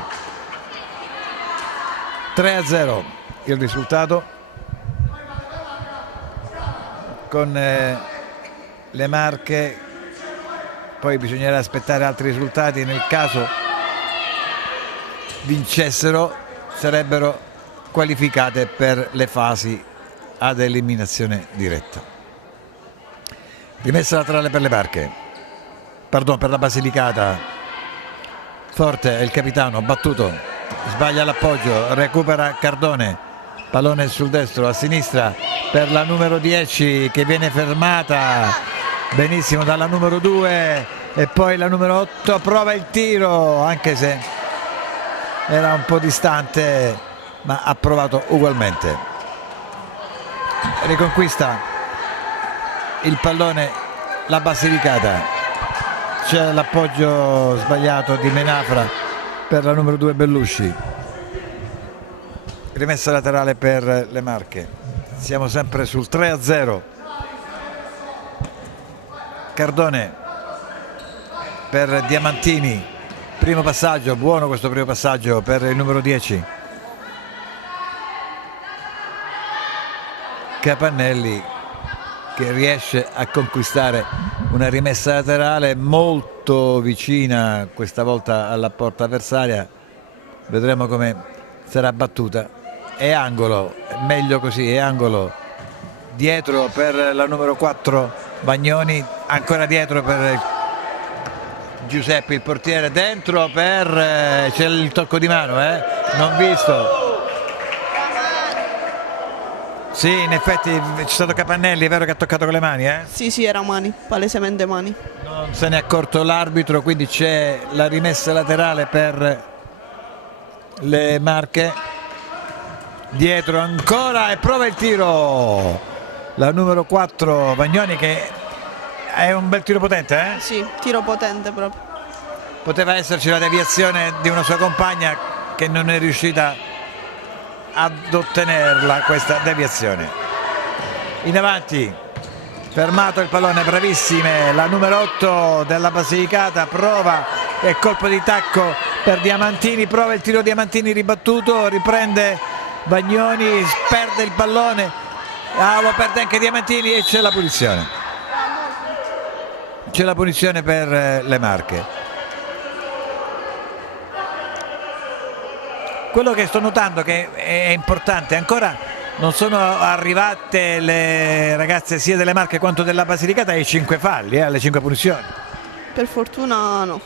3-0 il risultato, con le Marche, poi bisognerà aspettare altri risultati. Nel caso vincessero sarebbero qualificate per le fasi ad eliminazione diretta. Rimessa laterale per le Marche, pardon, per la Basilicata. Forte è il capitano, battuto, sbaglia l'appoggio, recupera Cardone, pallone sul destro, a sinistra per la numero 10 che viene fermata benissimo dalla numero 2, e poi la numero 8 prova il tiro, anche se era un po' distante, ma ha provato ugualmente. Riconquista il pallone la Basilicata, c'è l'appoggio sbagliato di Menafra per la numero 2 Bellusci. Rimessa laterale per le Marche, siamo sempre sul 3-0. Cardone per Diamantini, primo passaggio, buono questo primo passaggio per il numero 10. Capannelli che riesce a conquistare una rimessa laterale molto vicina questa volta alla porta avversaria, vedremo come sarà battuta. È angolo, meglio così, è angolo dietro per la numero 4 Bagnoni, ancora dietro per Giuseppe il portiere, dentro per c'è il tocco di mano, non visto. Sì, in effetti c'è stato Capannelli, è vero che ha toccato con le mani, Sì, era mani, palesemente mani. Non se ne è accorto l'arbitro, quindi c'è la rimessa laterale per le Marche. Dietro ancora e prova il tiro. La numero 4 Bagnoni, che è un bel tiro potente, Sì, tiro potente proprio. Poteva esserci la deviazione di una sua compagna che non è riuscita ad ottenerla questa deviazione. In avanti, fermato il pallone, bravissime la numero 8 della Basilicata, prova e colpo di tacco per Diamantini, prova il tiro Diamantini ribattuto, riprende Bagnoni, perde il pallone, lo perde anche Diamantini e c'è la punizione. C'è la punizione per le Marche. Quello che sto notando che è importante, ancora non sono arrivate le ragazze sia delle Marche quanto della Basilicata ai 5 falli, alle 5 punizioni. Per fortuna no.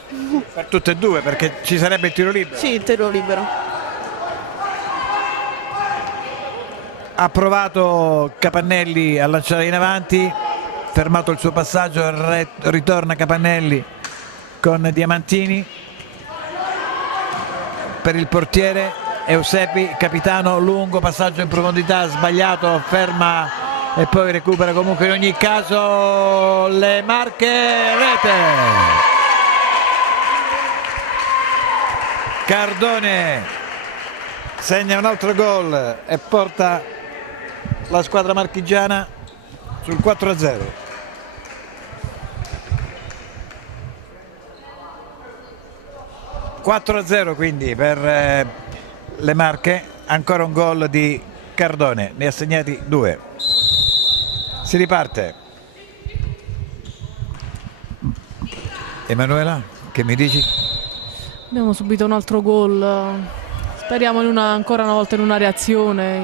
Per tutte e due, perché ci sarebbe il tiro libero. Sì, il tiro libero. Ha provato Capannelli a lanciare in avanti, fermato il suo passaggio, ritorna Capannelli con Diamantini. Per il portiere Eusepi, capitano, lungo passaggio in profondità, sbagliato, ferma e poi recupera comunque in ogni caso le Marche, rete. Cardone segna un altro gol e porta la squadra marchigiana sul 4-0. Quindi per le Marche, ancora un gol di Cardone, ne ha segnati 2. Si riparte. Emanuela, che mi dici? Abbiamo subito un altro gol, speriamo ancora una volta in una reazione,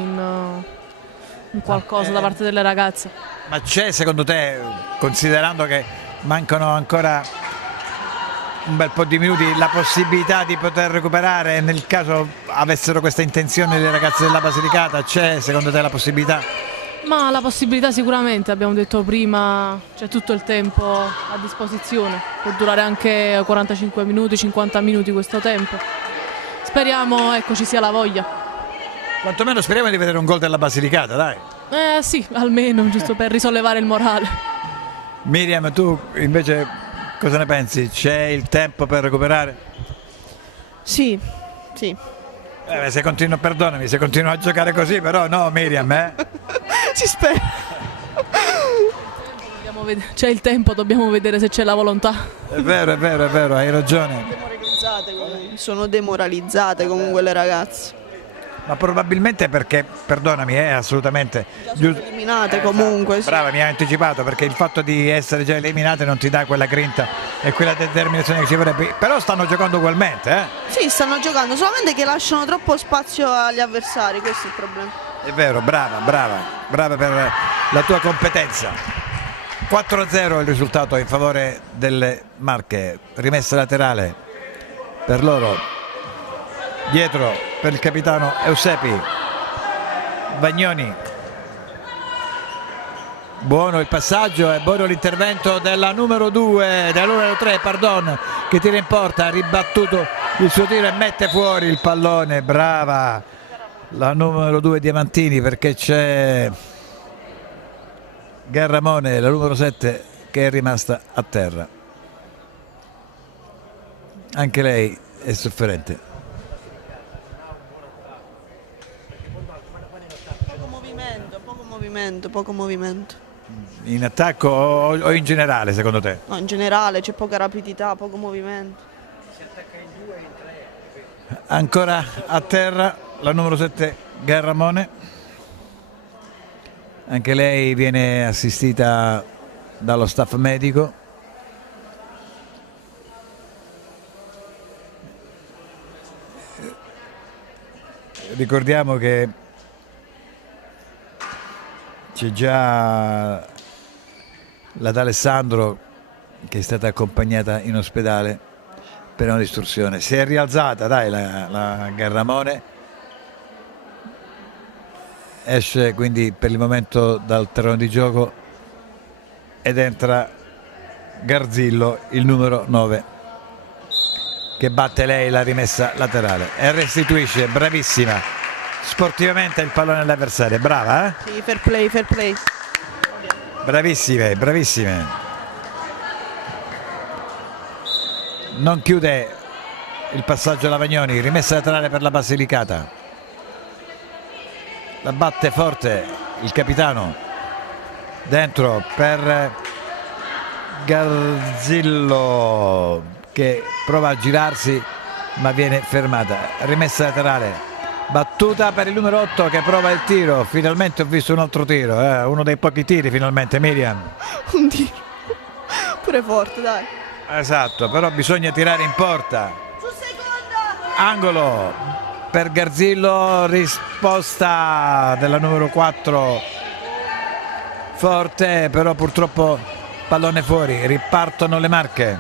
in qualcosa da parte delle ragazze. Ma c'è secondo te, considerando che mancano ancora un bel po' di minuti, la possibilità di poter recuperare nel caso avessero questa intenzione le ragazze della Basilicata? C'è secondo te la possibilità? Ma la possibilità sicuramente, abbiamo detto prima, c'è tutto il tempo a disposizione, può durare anche 45 minuti, 50 minuti questo tempo. Speriamo ci sia la voglia. Quantomeno speriamo di vedere un gol della Basilicata, dai. Sì, almeno, giusto per risollevare il morale. Miriam, tu invece cosa ne pensi? C'è il tempo per recuperare? Sì. Perdonami, se continuo a giocare così, però no, Miriam, Si spera. C'è il tempo, dobbiamo vedere se c'è la volontà. È vero, hai ragione. Sono demoralizzate comunque le ragazze. Ma probabilmente perché, perdonami, assolutamente. Già sono eliminate comunque. Sì. Brava, mi ha anticipato, perché il fatto di essere già eliminate non ti dà quella grinta e quella determinazione che ci vorrebbe. Però stanno giocando ugualmente, Sì, stanno giocando, solamente che lasciano troppo spazio agli avversari, questo è il problema. È vero, brava per la tua competenza. 4-0 il risultato in favore delle Marche. Rimessa laterale per loro. Dietro per il capitano Eusepi. Bagnoni. Buono il passaggio e buono l'intervento della numero 2, della numero 3, pardon, che tira in porta, ha ribattuto il suo tiro e mette fuori il pallone. Brava la numero 2 Diamantini, perché c'è Garramone, la numero 7, che è rimasta a terra. Anche lei è sofferente. Poco movimento. In attacco o in generale, secondo te? No, in generale c'è poca rapidità, poco movimento. Ancora a terra la numero 7 Garramone. Anche lei viene assistita dallo staff medico. Ricordiamo che c'è già la d'Alessandro che è stata accompagnata in ospedale per una distruzione. Si è rialzata, dai, la Garramone. Esce quindi per il momento dal terreno di gioco ed entra Garzillo, il numero 9, che batte lei la rimessa laterale e restituisce, bravissima, sportivamente il pallone all'avversario. Brava, eh? Sì, fair play. Bravissime. Non chiude il passaggio Lavagnoni, rimessa laterale per la Basilicata. La batte forte il capitano, dentro per Garzillo, che prova a girarsi ma viene fermata. Rimessa laterale, battuta per il numero 8 che prova il tiro. Finalmente ho visto un altro tiro, uno dei pochi tiri finalmente, Miriam. Un tiro pure forte, dai. Esatto, però bisogna tirare in porta. Angolo per Garzillo, risposta della numero 4 forte, però purtroppo pallone fuori. Ripartono le Marche.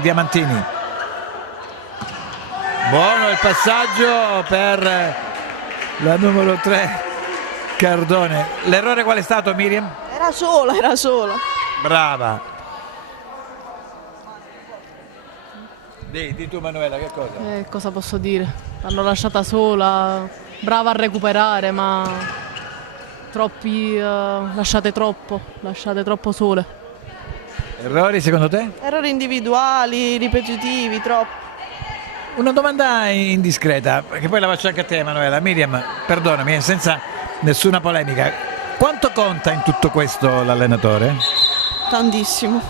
Diamantini. Buono il passaggio per la numero 3 Cardone. L'errore qual è stato, Miriam? Era sola. Brava. Di tu Manuela, che cosa? Cosa posso dire? L'hanno lasciata sola, brava a recuperare, ma lasciate troppo sole. Errori secondo te? Errori individuali, ripetitivi, troppo. Una domanda indiscreta, che poi la faccio anche a te Manuela. Miriam, perdonami, senza nessuna polemica, quanto conta in tutto questo l'allenatore? Tantissimo,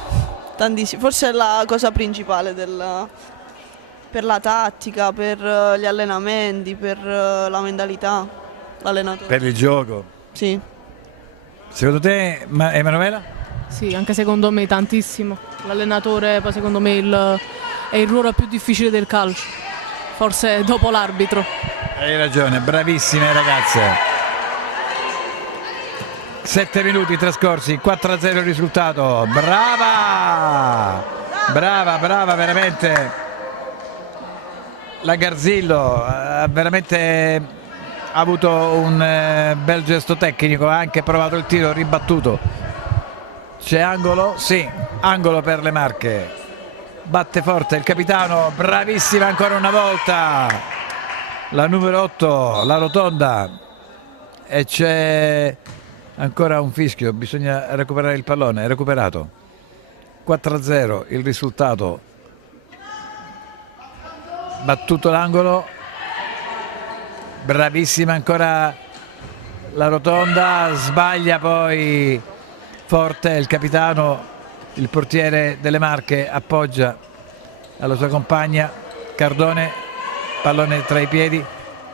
forse è la cosa principale per la tattica, per gli allenamenti, per la mentalità, l'allenatore. Per il gioco? Sì. Secondo te, Emanuela? Sì, anche secondo me tantissimo. L'allenatore poi secondo me è il ruolo più difficile del calcio, forse dopo l'arbitro. Hai ragione, bravissime ragazze. 7 minuti trascorsi, 4-0 il risultato. Brava veramente la Garzillo, ha veramente avuto un bel gesto tecnico, ha anche provato il tiro ribattuto. C'è angolo? Sì, angolo per le Marche. Batte forte il capitano, bravissima ancora una volta la numero 8, la rotonda, e c'è ancora un fischio, bisogna recuperare il pallone. È recuperato. 4-0 il risultato. Battuto l'angolo, bravissima ancora la rotonda, sbaglia poi forte il capitano. Il portiere delle Marche appoggia alla sua compagna. Cardone, pallone tra i piedi,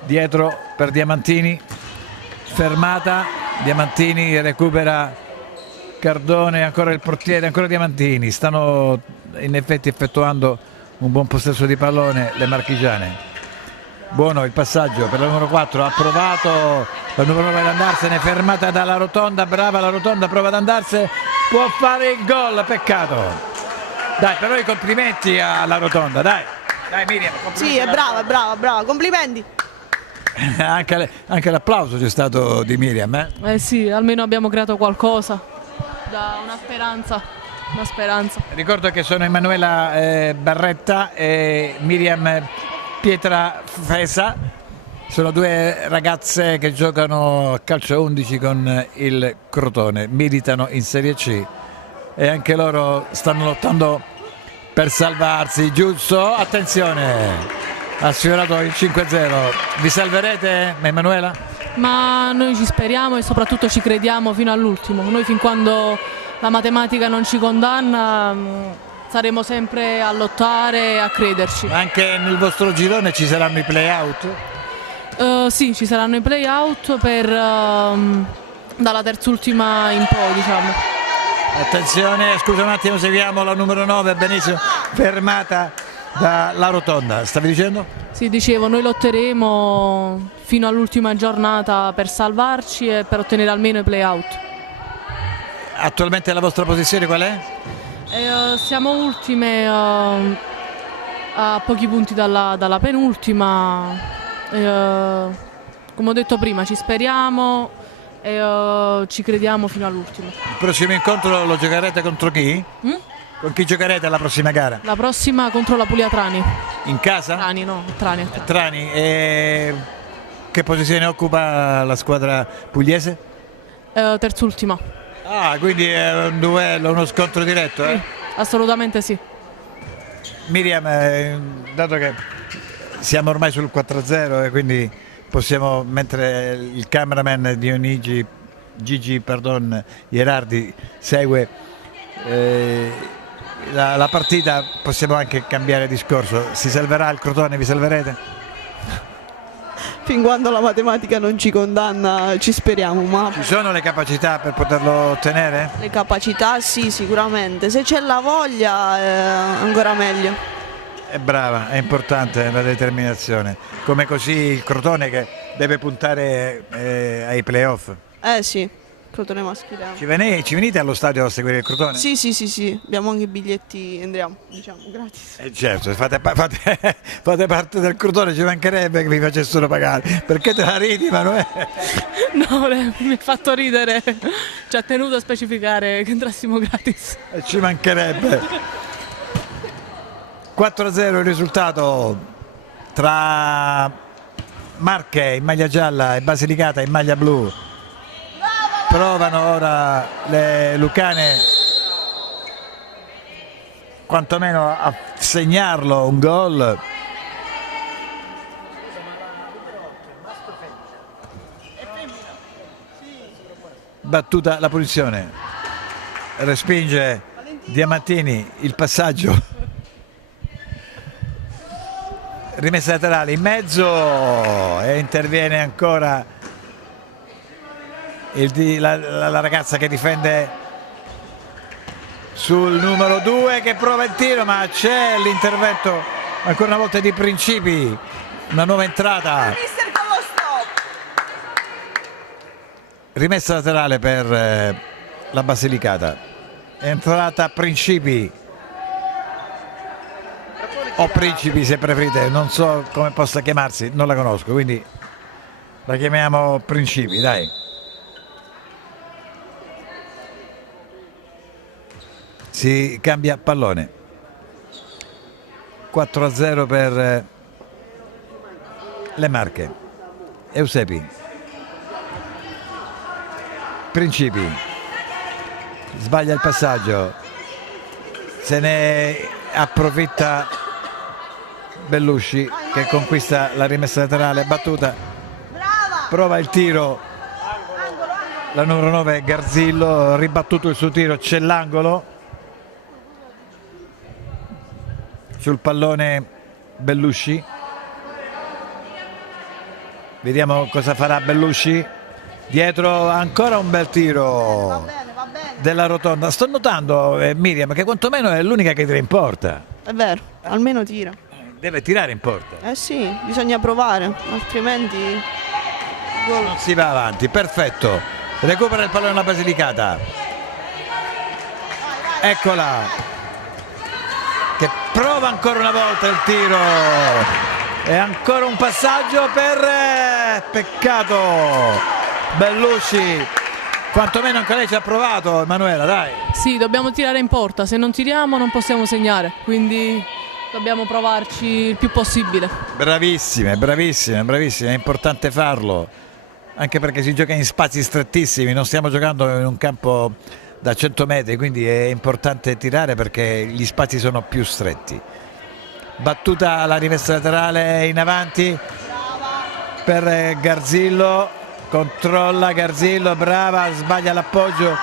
dietro per Diamantini, fermata. Diamantini recupera Cardone, ancora il portiere, ancora Diamantini. Stanno in effetti effettuando un buon possesso di pallone le marchigiane. Buono il passaggio per la numero 4, ha provato la numero 9 ad andarsene, fermata dalla Rotonda, brava la Rotonda, prova ad andarsene, può fare il gol, peccato. Dai, però i complimenti alla Rotonda, dai Miriam, complimenti. Sì, è brava, complimenti. Anche l'applauso c'è stato di Miriam, eh? Sì, almeno abbiamo creato qualcosa, da una speranza. Ricordo che sono Emanuela Barretta e Miriam Pietrafesa, sono due ragazze che giocano a calcio 11 con il Crotone, militano in Serie C e anche loro stanno lottando per salvarsi. Giusto, attenzione, ha sfiorato il 5-0. Vi salverete, Emanuela? Ma noi ci speriamo e soprattutto ci crediamo fino all'ultimo. Noi fin quando la matematica non ci condanna saremo sempre a lottare e a crederci. Anche nel vostro girone ci saranno i play-out? Sì, ci saranno i play-out dalla terzultima in poi, diciamo. Attenzione, scusa un attimo, seguiamo la numero 9, benissimo, fermata dalla Rotonda. Stavi dicendo? Sì, dicevo, noi lotteremo fino all'ultima giornata per salvarci e per ottenere almeno i play-out. Attualmente la vostra posizione qual è? Siamo ultime a pochi punti dalla penultima. Come ho detto prima, ci speriamo e ci crediamo fino all'ultimo. Il prossimo incontro lo giocherete contro chi? Con chi giocherete la prossima gara? La prossima contro la Puglia Trani. In casa? Trani. Trani. E che posizione occupa la squadra pugliese? Terzultima. Ah, quindi è un duello, uno scontro diretto, eh? Sì, assolutamente sì. Miriam, dato che siamo ormai sul 4-0 e quindi possiamo, mentre il cameraman Gigi Ierardi segue la partita, possiamo anche cambiare discorso. Si salverà il Crotone, vi salverete? Fin quando la matematica non ci condanna ci speriamo, ma Ci sono le capacità per poterlo ottenere? le capacità sì, sicuramente. Se c'è la voglia ancora meglio. È brava, è importante la determinazione. Come così il Crotone che deve puntare ai playoff. Sì, Crotone maschile. Ci venite allo stadio a seguire il Crotone? Sì, abbiamo anche i biglietti, andiamo, diciamo, gratis. Certo, fate parte del Crotone, ci mancherebbe che vi facessero pagare. Perché te la ridi, Emanuele? No, mi ha fatto ridere. Ci ha tenuto a specificare che entrassimo gratis. Ci mancherebbe. 4-0 il risultato tra Marche in maglia gialla e Basilicata in maglia blu. Provano ora le lucane quantomeno a segnarlo un gol. Battuta la punizione, respinge Diamantini il passaggio. Rimessa laterale in mezzo e interviene ancora la ragazza che difende sul numero 2 che prova il tiro, ma c'è l'intervento ancora una volta di Principi, una nuova entrata. Rimessa laterale per la Basilicata, entrata Principi o Principi se preferite, non so come possa chiamarsi, non la conosco, quindi la chiamiamo Principi, dai. Si cambia pallone. 4-0 per le Marche. Eusepi. Principi. Sbaglia il passaggio. Se ne approfitta Bellusci che conquista la rimessa laterale, battuta. Prova il tiro. La numero 9 Garzillo, ribattuto il suo tiro, c'è l'angolo. Sul pallone Bellusci, vediamo cosa farà Bellusci. Dietro ancora un bel tiro della Rotonda. Sto notando Miriam che quantomeno è l'unica che tira in porta. È vero, almeno tira. Deve tirare in porta. Eh sì, bisogna provare, altrimenti gol. Non si va avanti, perfetto. Recupera il pallone la Basilicata. Eccola. Che prova ancora una volta il tiro. E ancora un passaggio per peccato. Bellucci. Quantomeno anche lei ci ha provato, Emanuela, dai. Sì, dobbiamo tirare in porta, se non tiriamo non possiamo segnare, quindi dobbiamo provarci il più possibile. Bravissime, bravissime, bravissime, è importante farlo, anche perché si gioca in spazi strettissimi, non stiamo giocando in un campo da 100 metri, quindi è importante tirare perché gli spazi sono più stretti. Battuta la rimessa laterale in avanti per Garzillo, controlla Garzillo, brava, sbaglia l'appoggio,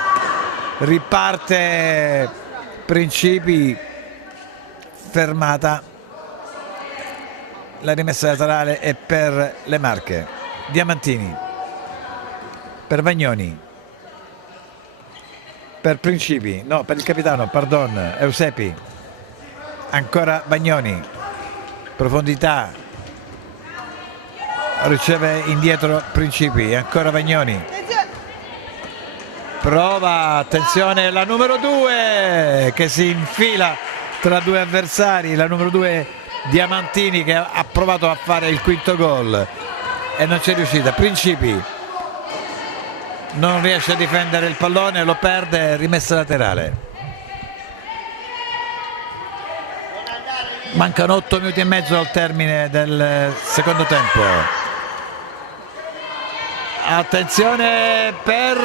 riparte Principi, fermata. La rimessa laterale è per le Marche. Diamantini per Vagnoni, per Principi, no, per il capitano, pardon, Eusepi, ancora Vagnoni, profondità, riceve indietro Principi, ancora Vagnoni, prova, attenzione, la numero 2 che si infila tra due avversari, la numero 2 Diamantini che ha provato a fare il quinto gol e non c'è riuscita. Principi non riesce a difendere il pallone, lo perde, rimessa laterale. Mancano 8 minuti e mezzo al termine del secondo tempo. Attenzione per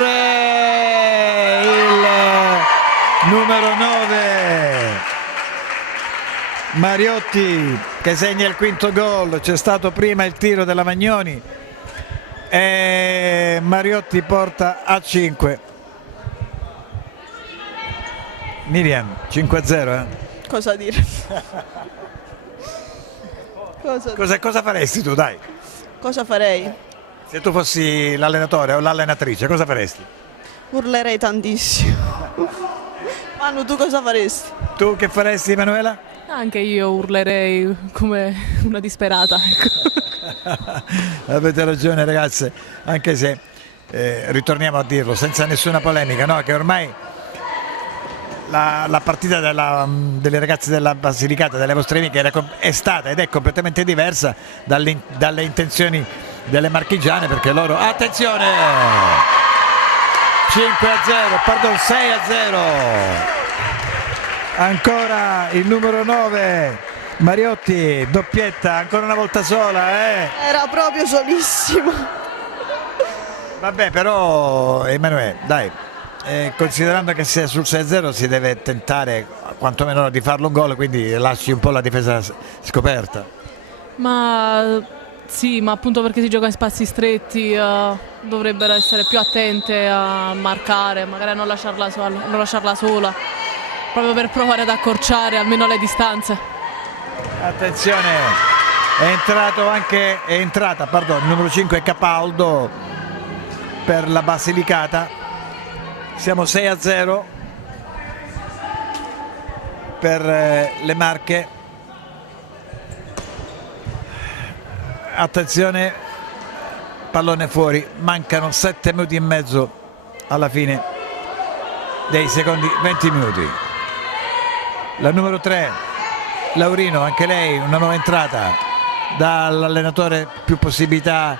il numero 9 Mariotti che segna il quinto gol. C'è stato prima il tiro della Vagnoni e Mariotti porta a 5. Miriam, 5-0, Cosa dire? Cosa faresti tu, dai? Cosa farei? Se tu fossi l'allenatore o l'allenatrice, cosa faresti? Urlerei tantissimo. Manu, tu cosa faresti? Tu che faresti, Emanuela? Anche io urlerei come una disperata. Ecco. Avete ragione, ragazze, anche se ritorniamo a dirlo senza nessuna polemica, no? Che ormai la partita delle ragazze della Basilicata, delle vostre amiche, è stata ed è completamente diversa dalle intenzioni delle marchigiane, perché loro, attenzione, 5-0, pardon, 6-0, ancora il numero 9 Mariotti, doppietta ancora una volta sola, Era proprio solissimo. Vabbè, però Emanuele, dai, considerando che se sul 6-0 si deve tentare quantomeno di farlo un gol, quindi lasci un po' la difesa scoperta. Ma sì, ma appunto perché si gioca in spazi stretti dovrebbero essere più attente a marcare, magari non lasciarla sola, proprio per provare ad accorciare almeno le distanze. Attenzione, è entrata il numero 5 Capaldo per la Basilicata. Siamo 6-0 per le Marche. Attenzione, pallone fuori, mancano 7 minuti e mezzo alla fine dei secondi 20 minuti. La numero 3 Laurino, anche lei una nuova entrata, dà all'allenatore più possibilità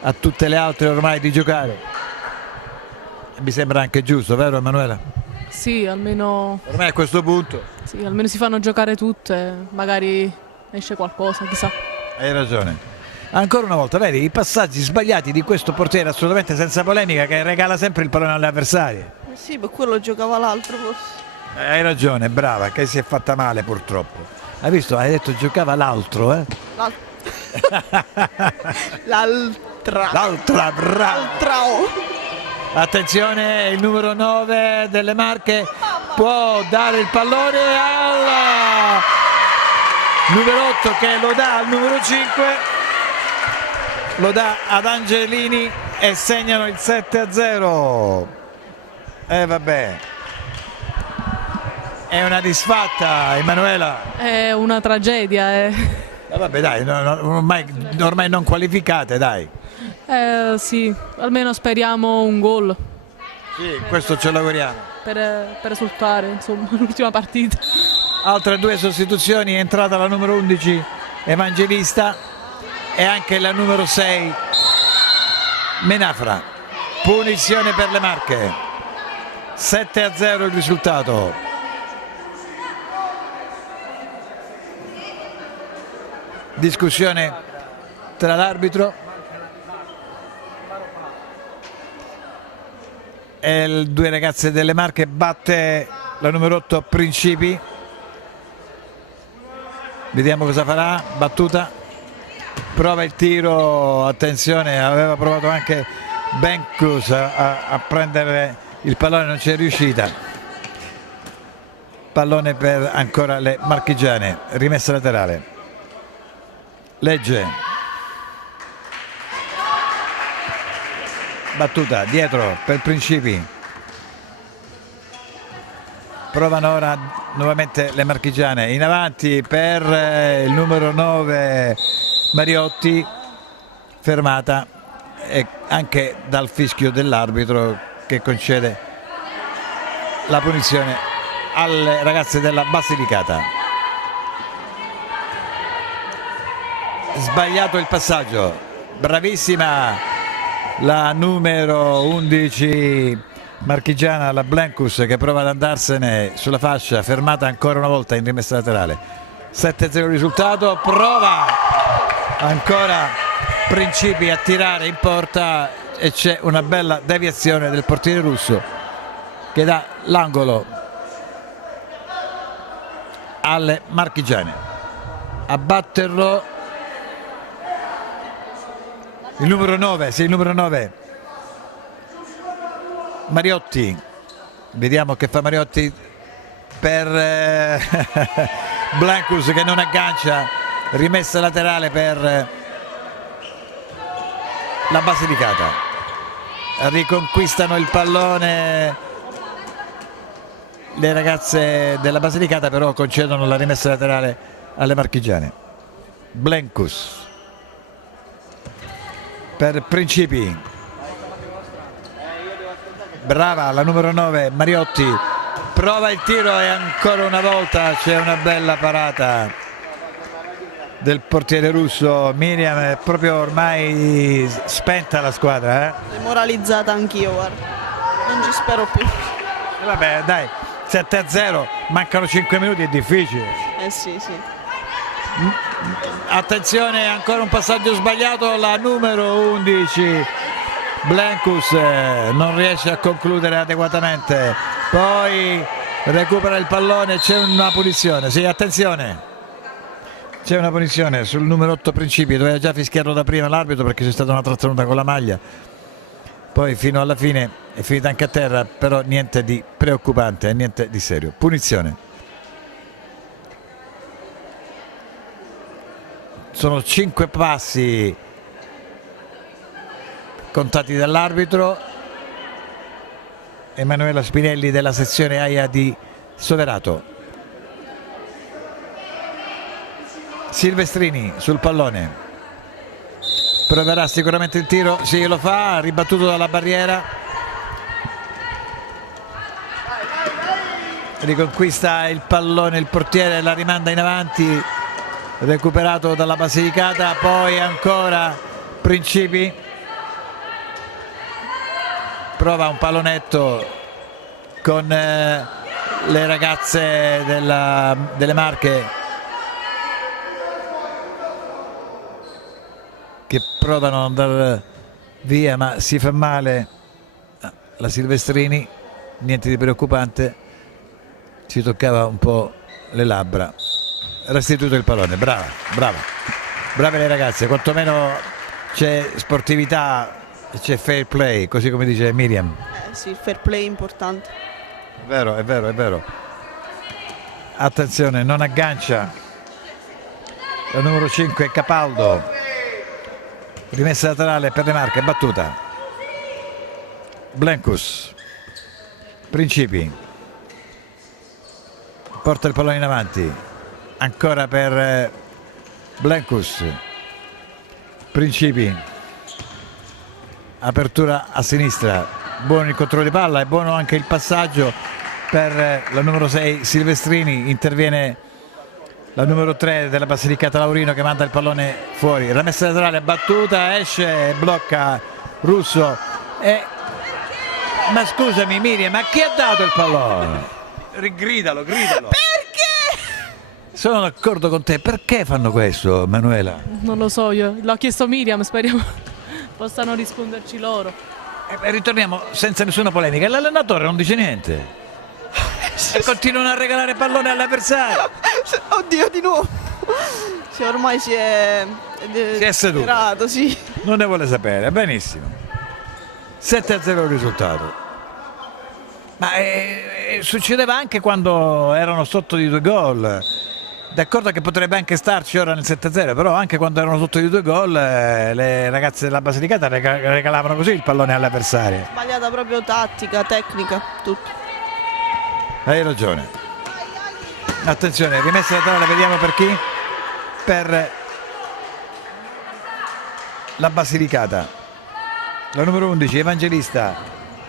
a tutte le altre ormai di giocare. Mi sembra anche giusto, vero Emanuela? Sì, almeno Ormai a questo punto. sì, almeno si fanno giocare tutte, magari esce qualcosa, chissà. Hai ragione. Ancora una volta, vedi i passaggi sbagliati di questo portiere, assolutamente senza polemica, che regala sempre il pallone alle avversarie. Sì, per quello giocava l'altro forse. Hai ragione, brava, che si è fatta male purtroppo. Hai visto? Hai detto giocava l'altro, L'altra. L'altra, brava. L'altra. Attenzione, il numero 9 delle Marche può dare il pallone al numero 8 che lo dà al numero 5. Lo dà ad Angelini e segnano il 7-0. Vabbè, è una disfatta, Emanuela. È una tragedia, Vabbè dai, ormai non qualificate, dai. Sì, almeno speriamo un gol Sì, questo ce l'auguriamo. per esultare, insomma, l'ultima partita. Altre due sostituzioni, è entrata la numero 11 Evangelista e anche la numero 6 Menafra. Punizione per le Marche. 7-0 il risultato. Discussione tra l'arbitro e le due ragazze delle Marche. Batte la numero 8 Principi. Vediamo cosa farà. Battuta, prova il tiro, attenzione, aveva provato anche Benkus a prendere il pallone, non c'è riuscita. Pallone per ancora le marchigiane, rimessa laterale. Legge, battuta dietro per Principi. Provano ora nuovamente le marchigiane, in avanti per il numero 9 Mariotti, fermata e anche dal fischio dell'arbitro che concede la punizione alle ragazze della Basilicata. Sbagliato il passaggio, bravissima la numero 11 marchigiana, la Blenkus, che prova ad andarsene sulla fascia, fermata ancora una volta in rimessa laterale. 7-0 il risultato, prova ancora Principi a tirare in porta e c'è una bella deviazione del portiere russo che dà l'angolo alle marchigiane. A batterlo il numero 9, sì, il numero 9 Mariotti. Vediamo che fa Mariotti per Blankus, che non aggancia. Rimessa laterale per la Basilicata. Riconquistano il pallone le ragazze della Basilicata, però concedono la rimessa laterale alle marchigiane. Blankus per Principi, brava la numero 9 Mariotti, prova il tiro e ancora una volta c'è una bella parata del portiere russo. Miriam, è proprio ormai spenta la squadra, Demoralizzata anch'io, guarda, non ci spero più. Vabbè dai, 7-0, mancano 5 minuti, è difficile. Sì. Attenzione, ancora un passaggio sbagliato, la numero 11 Blankus non riesce a concludere adeguatamente, poi recupera il pallone, c'è una punizione, sì, attenzione, c'è una punizione sul numero 8 Principi, doveva già fischiarlo da prima l'arbitro perché c'è stata una trattenuta con la maglia, poi fino alla fine è finita anche a terra, però niente di preoccupante, niente di serio. Punizione. Sono 5 passi contati dall'arbitro. Emanuela Spinelli della sezione AIA di Soverato. Silvestrini sul pallone, proverà sicuramente il tiro, sì, lo fa, ribattuto dalla barriera, riconquista il pallone il portiere, la rimanda in avanti, recuperato dalla Basilicata, poi ancora Principi, prova un pallonetto con le ragazze delle Marche che provano ad andare via, ma si fa male la Silvestrini, niente di preoccupante, ci toccava un po' le labbra. Restituito il pallone, brave le ragazze, quantomeno c'è sportività, c'è fair play, così come dice Miriam. Sì, il fair play è importante. È vero. Attenzione, non aggancia la numero 5 Capaldo, rimessa laterale per le Marche, battuta. Blankus, Principi, porta il pallone in avanti, ancora per Blenkus, Principi, apertura a sinistra, buono il controllo di palla e buono anche il passaggio per la numero 6 Silvestrini. Interviene la numero 3 della Basilicata Laurino che manda il pallone fuori, la messa laterale battuta, esce, blocca Russo ma scusami Miriam, ma chi ha dato il pallone? Gridalo. Sono d'accordo con te, perché fanno questo, Manuela? Non lo so, io l'ho chiesto a Miriam, speriamo possano risponderci loro. Ritorniamo senza nessuna polemica, l'allenatore non dice niente e continuano a regalare pallone all'avversario. Oddio, di nuovo. Sì, ormai si è seduto. tirato, sì. Non ne vuole sapere, benissimo. 7-0 il risultato. Ma succedeva anche quando erano sotto di 2 gol. D'accordo che potrebbe anche starci ora nel 7-0, però anche quando erano sotto di 2 gol le ragazze della Basilicata regalavano così il pallone all'avversario. Sbagliata proprio tattica, tecnica, tutto. Hai ragione. Attenzione, rimessa laterale, vediamo per chi? Per la Basilicata. La numero 11, Evangelista,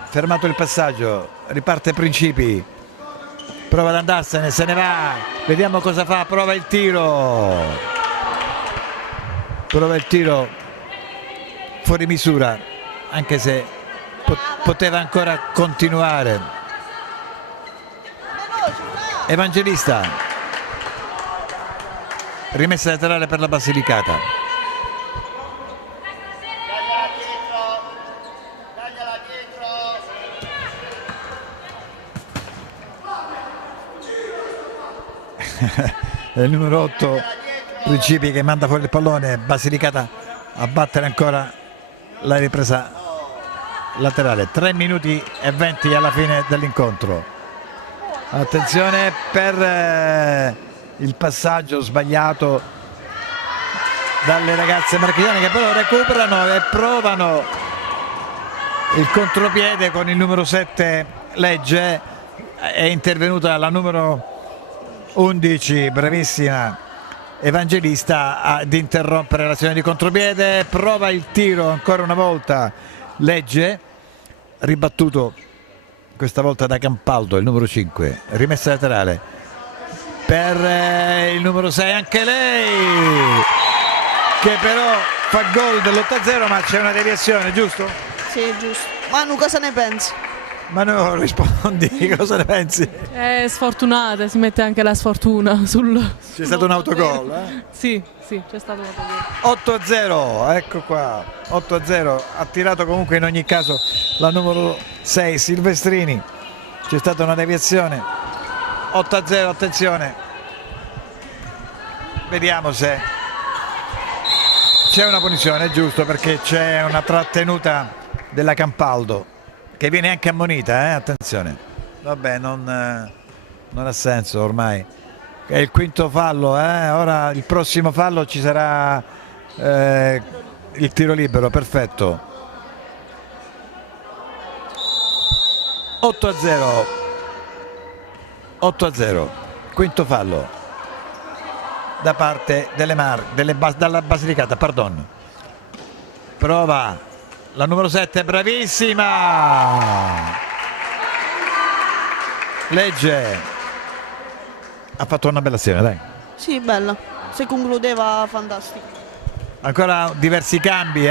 fermato il passaggio, riparte Principi, prova ad andarsene, se ne va, vediamo cosa fa, prova il tiro fuori misura, anche se poteva ancora continuare. Evangelista, rimessa laterale per la Basilicata. Il numero 8 Principi che manda fuori il pallone, Basilicata a battere ancora la ripresa laterale. 3 minuti e 20 alla fine dell'incontro. Attenzione per il passaggio sbagliato dalle ragazze marchigiane, che però recuperano e provano il contropiede con il numero 7 Legge. È intervenuta la numero 11, bravissima Evangelista, ad interrompere l'azione di contropiede. Prova il tiro ancora una volta Legge, ribattuto questa volta da Campaldo, il numero 5. Rimessa laterale per il numero 6, anche lei, che però fa gol dell'8-0, ma c'è una deviazione, giusto? Sì, giusto. Manu, cosa ne pensi? Ma no, rispondi, cosa ne pensi? È sfortunata, si mette anche la sfortuna sul... C'è stato un autogol, eh? Sì, c'è stato un autogol. 8-0, ecco qua, 8-0, ha tirato comunque in ogni caso la numero 6 Silvestrini, c'è stata una deviazione. 8-0, attenzione, vediamo se c'è una punizione, giusto, perché c'è una trattenuta della Campaldo che viene anche ammonita, attenzione. Vabbè, non ha senso ormai. È il quinto fallo, ora il prossimo fallo ci sarà il tiro libero, perfetto. 8-0, quinto fallo da parte dalla Basilicata, pardon. Prova la numero 7, bravissima Legge, ha fatto una bella azione, dai. Sì, bella, se concludeva fantastico. Ancora diversi cambi,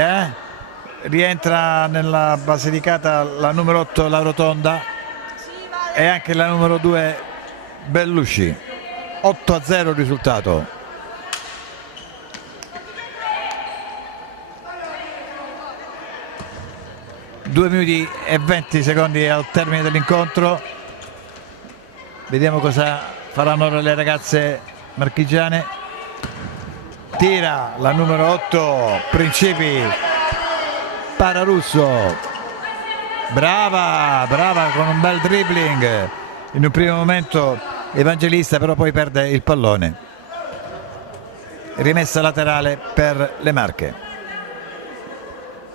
rientra nella Basilicata la numero 8 La Rotonda e anche la numero 2 Bellusci. 8-0 il risultato. 2 minuti e 20 secondi al termine dell'incontro. Vediamo cosa faranno ora le ragazze marchigiane. Tira la numero 8 Principi, para Russo, brava con un bel dribbling in un primo momento Evangelista, però poi perde il pallone. Rimessa laterale per le Marche.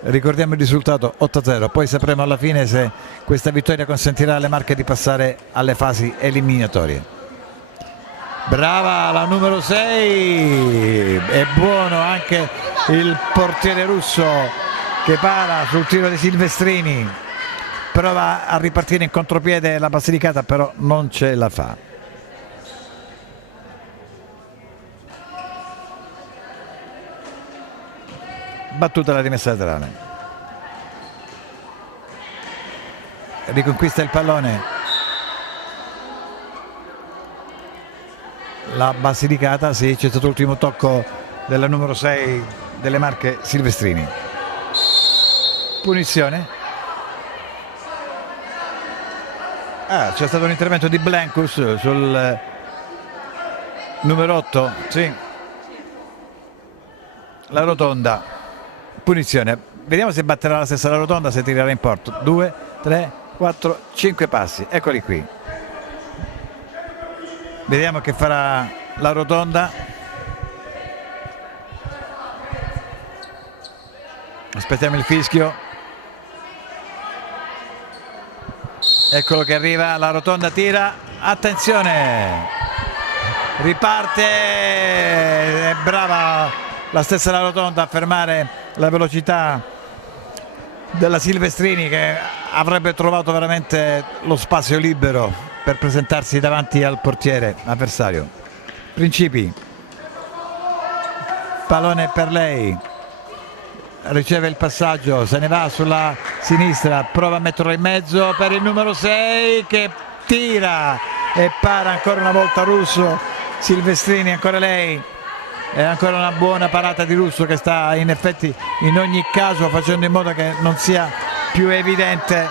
Ricordiamo il risultato 8-0, poi sapremo alla fine se questa vittoria consentirà alle Marche di passare alle fasi eliminatorie. Brava la numero 6, è buono anche il portiere russo che para sul tiro di Silvestrini, prova a ripartire in contropiede la Basilicata, però non ce la fa. Battuta la rimessa laterale, riconquista il pallone la Basilicata. Sì, c'è stato l'ultimo tocco della numero 6 delle Marche, Silvestrini. Punizione. C'è stato un intervento di Blancus sul numero 8. Sì, la Rotonda. Punizione. Vediamo se batterà la stessa la Rotonda, se tirerà in porto. 2, 3, 4, 5 passi. Eccoli qui. Vediamo che farà la Rotonda. Aspettiamo il fischio. Eccolo che arriva, la Rotonda tira. Attenzione! Riparte. È brava la stessa la Rotonda a fermare la velocità della Silvestrini, che avrebbe trovato veramente lo spazio libero per presentarsi davanti al portiere avversario. Principi, pallone per lei, riceve il passaggio, se ne va sulla sinistra, prova a metterlo in mezzo per il numero 6 che tira e para ancora una volta Russo. Silvestrini, ancora lei, è ancora una buona parata di Russo, che sta in effetti in ogni caso facendo in modo che non sia più evidente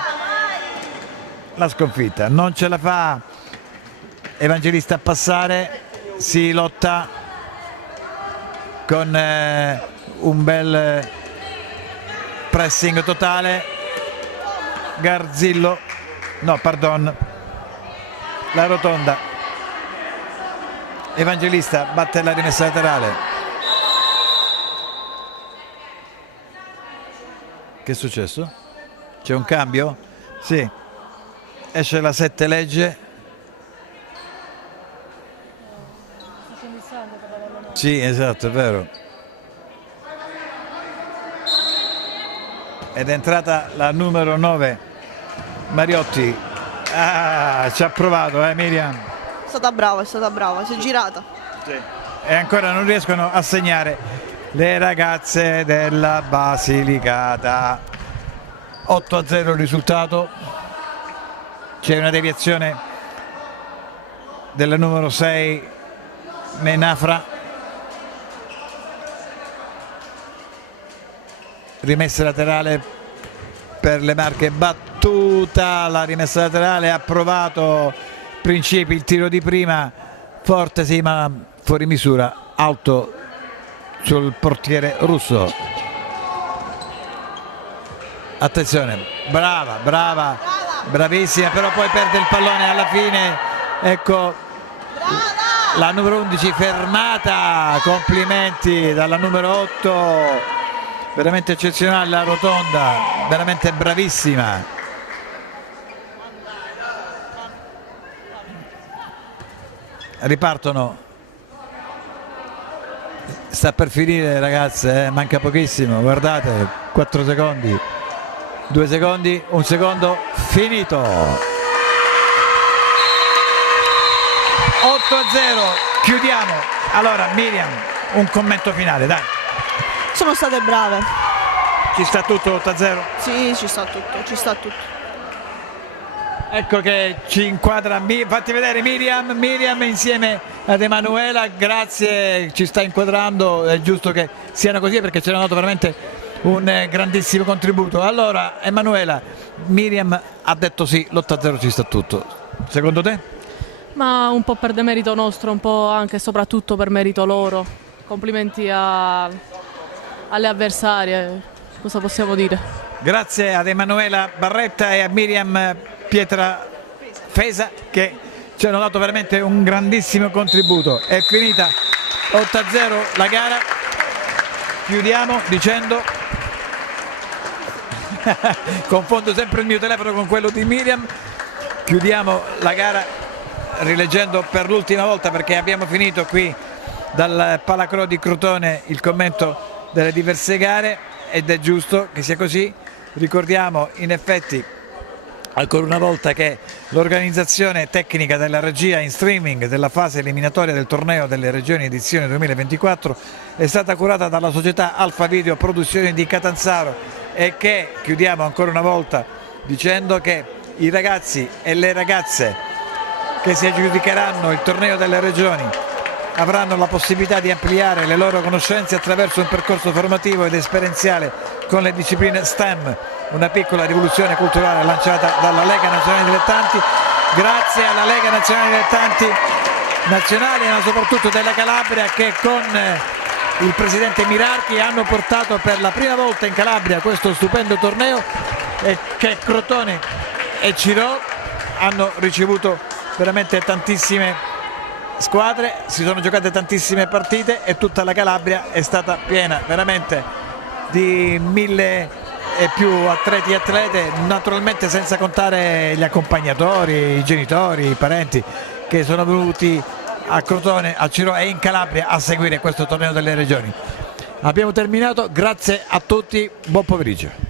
la sconfitta. Non ce la fa Evangelista a passare, si lotta con un bel pressing totale. Garzillo, no pardon, la Rotonda. Evangelista batte la rimessa laterale. Che è successo? C'è un cambio? Sì, esce la 7 legge. Sì, esatto, è vero. Ed è entrata la numero 9 Mariotti. Ci ha provato, Miriam. È stata brava, si è girata. Sì. E ancora non riescono a segnare le ragazze della Basilicata. 8-0 il risultato. C'è una deviazione della numero 6 Menafra. Rimessa laterale per le Marche, battuta la rimessa laterale, ha provato Principi il tiro di prima, forte sì ma fuori misura, alto sul portiere Russo. Attenzione, bravissima, però poi perde il pallone alla fine. Ecco la numero 11 fermata, complimenti dalla numero 8, veramente eccezionale la Rotonda, veramente bravissima. Ripartono, sta per finire ragazze, manca pochissimo, guardate, 4 secondi, 2 secondi, 1 secondo, finito. 8-0, chiudiamo. Allora Miriam, un commento finale, dai. Sono state brave. Ci sta tutto 8-0? Sì, ci sta tutto. Ecco che ci inquadra, fatti vedere Miriam insieme ad Emanuela, grazie, ci sta inquadrando, è giusto che siano così perché ci hanno dato veramente un grandissimo contributo. Allora Emanuela, Miriam ha detto sì, l'8-0 ci sta tutto, secondo te? Ma un po' per demerito nostro, un po' anche e soprattutto per merito loro. Complimenti alle avversarie, cosa possiamo dire? Grazie ad Emanuela Barretta e a Miriam Pietra Fesa che ci hanno dato veramente un grandissimo contributo. È finita 8-0 la gara, chiudiamo dicendo confondo sempre il mio telefono con quello di Miriam, chiudiamo la gara rileggendo per l'ultima volta, perché abbiamo finito qui dal Palacro di Crotone il commento delle diverse gare ed è giusto che sia così. Ricordiamo in effetti ancora una volta che l'organizzazione tecnica della regia in streaming della fase eliminatoria del torneo delle regioni edizione 2024 è stata curata dalla società Alfa Video Produzioni di Catanzaro, e che chiudiamo ancora una volta dicendo che i ragazzi e le ragazze che si aggiudicheranno il torneo delle regioni avranno la possibilità di ampliare le loro conoscenze attraverso un percorso formativo ed esperienziale con le discipline STEM, una piccola rivoluzione culturale lanciata dalla Lega Nazionale Dilettanti. Grazie alla Lega Nazionale Dilettanti nazionale, ma soprattutto della Calabria, che con il presidente Mirarchi hanno portato per la prima volta in Calabria questo stupendo torneo, e che Crotone e Cirò hanno ricevuto veramente tantissime squadre, si sono giocate tantissime partite e tutta la Calabria è stata piena veramente di 1000 e più atleti e atlete, naturalmente senza contare gli accompagnatori, i genitori, i parenti che sono venuti a Crotone, a Cirò e in Calabria a seguire questo torneo delle regioni. Abbiamo terminato, grazie a tutti, buon pomeriggio.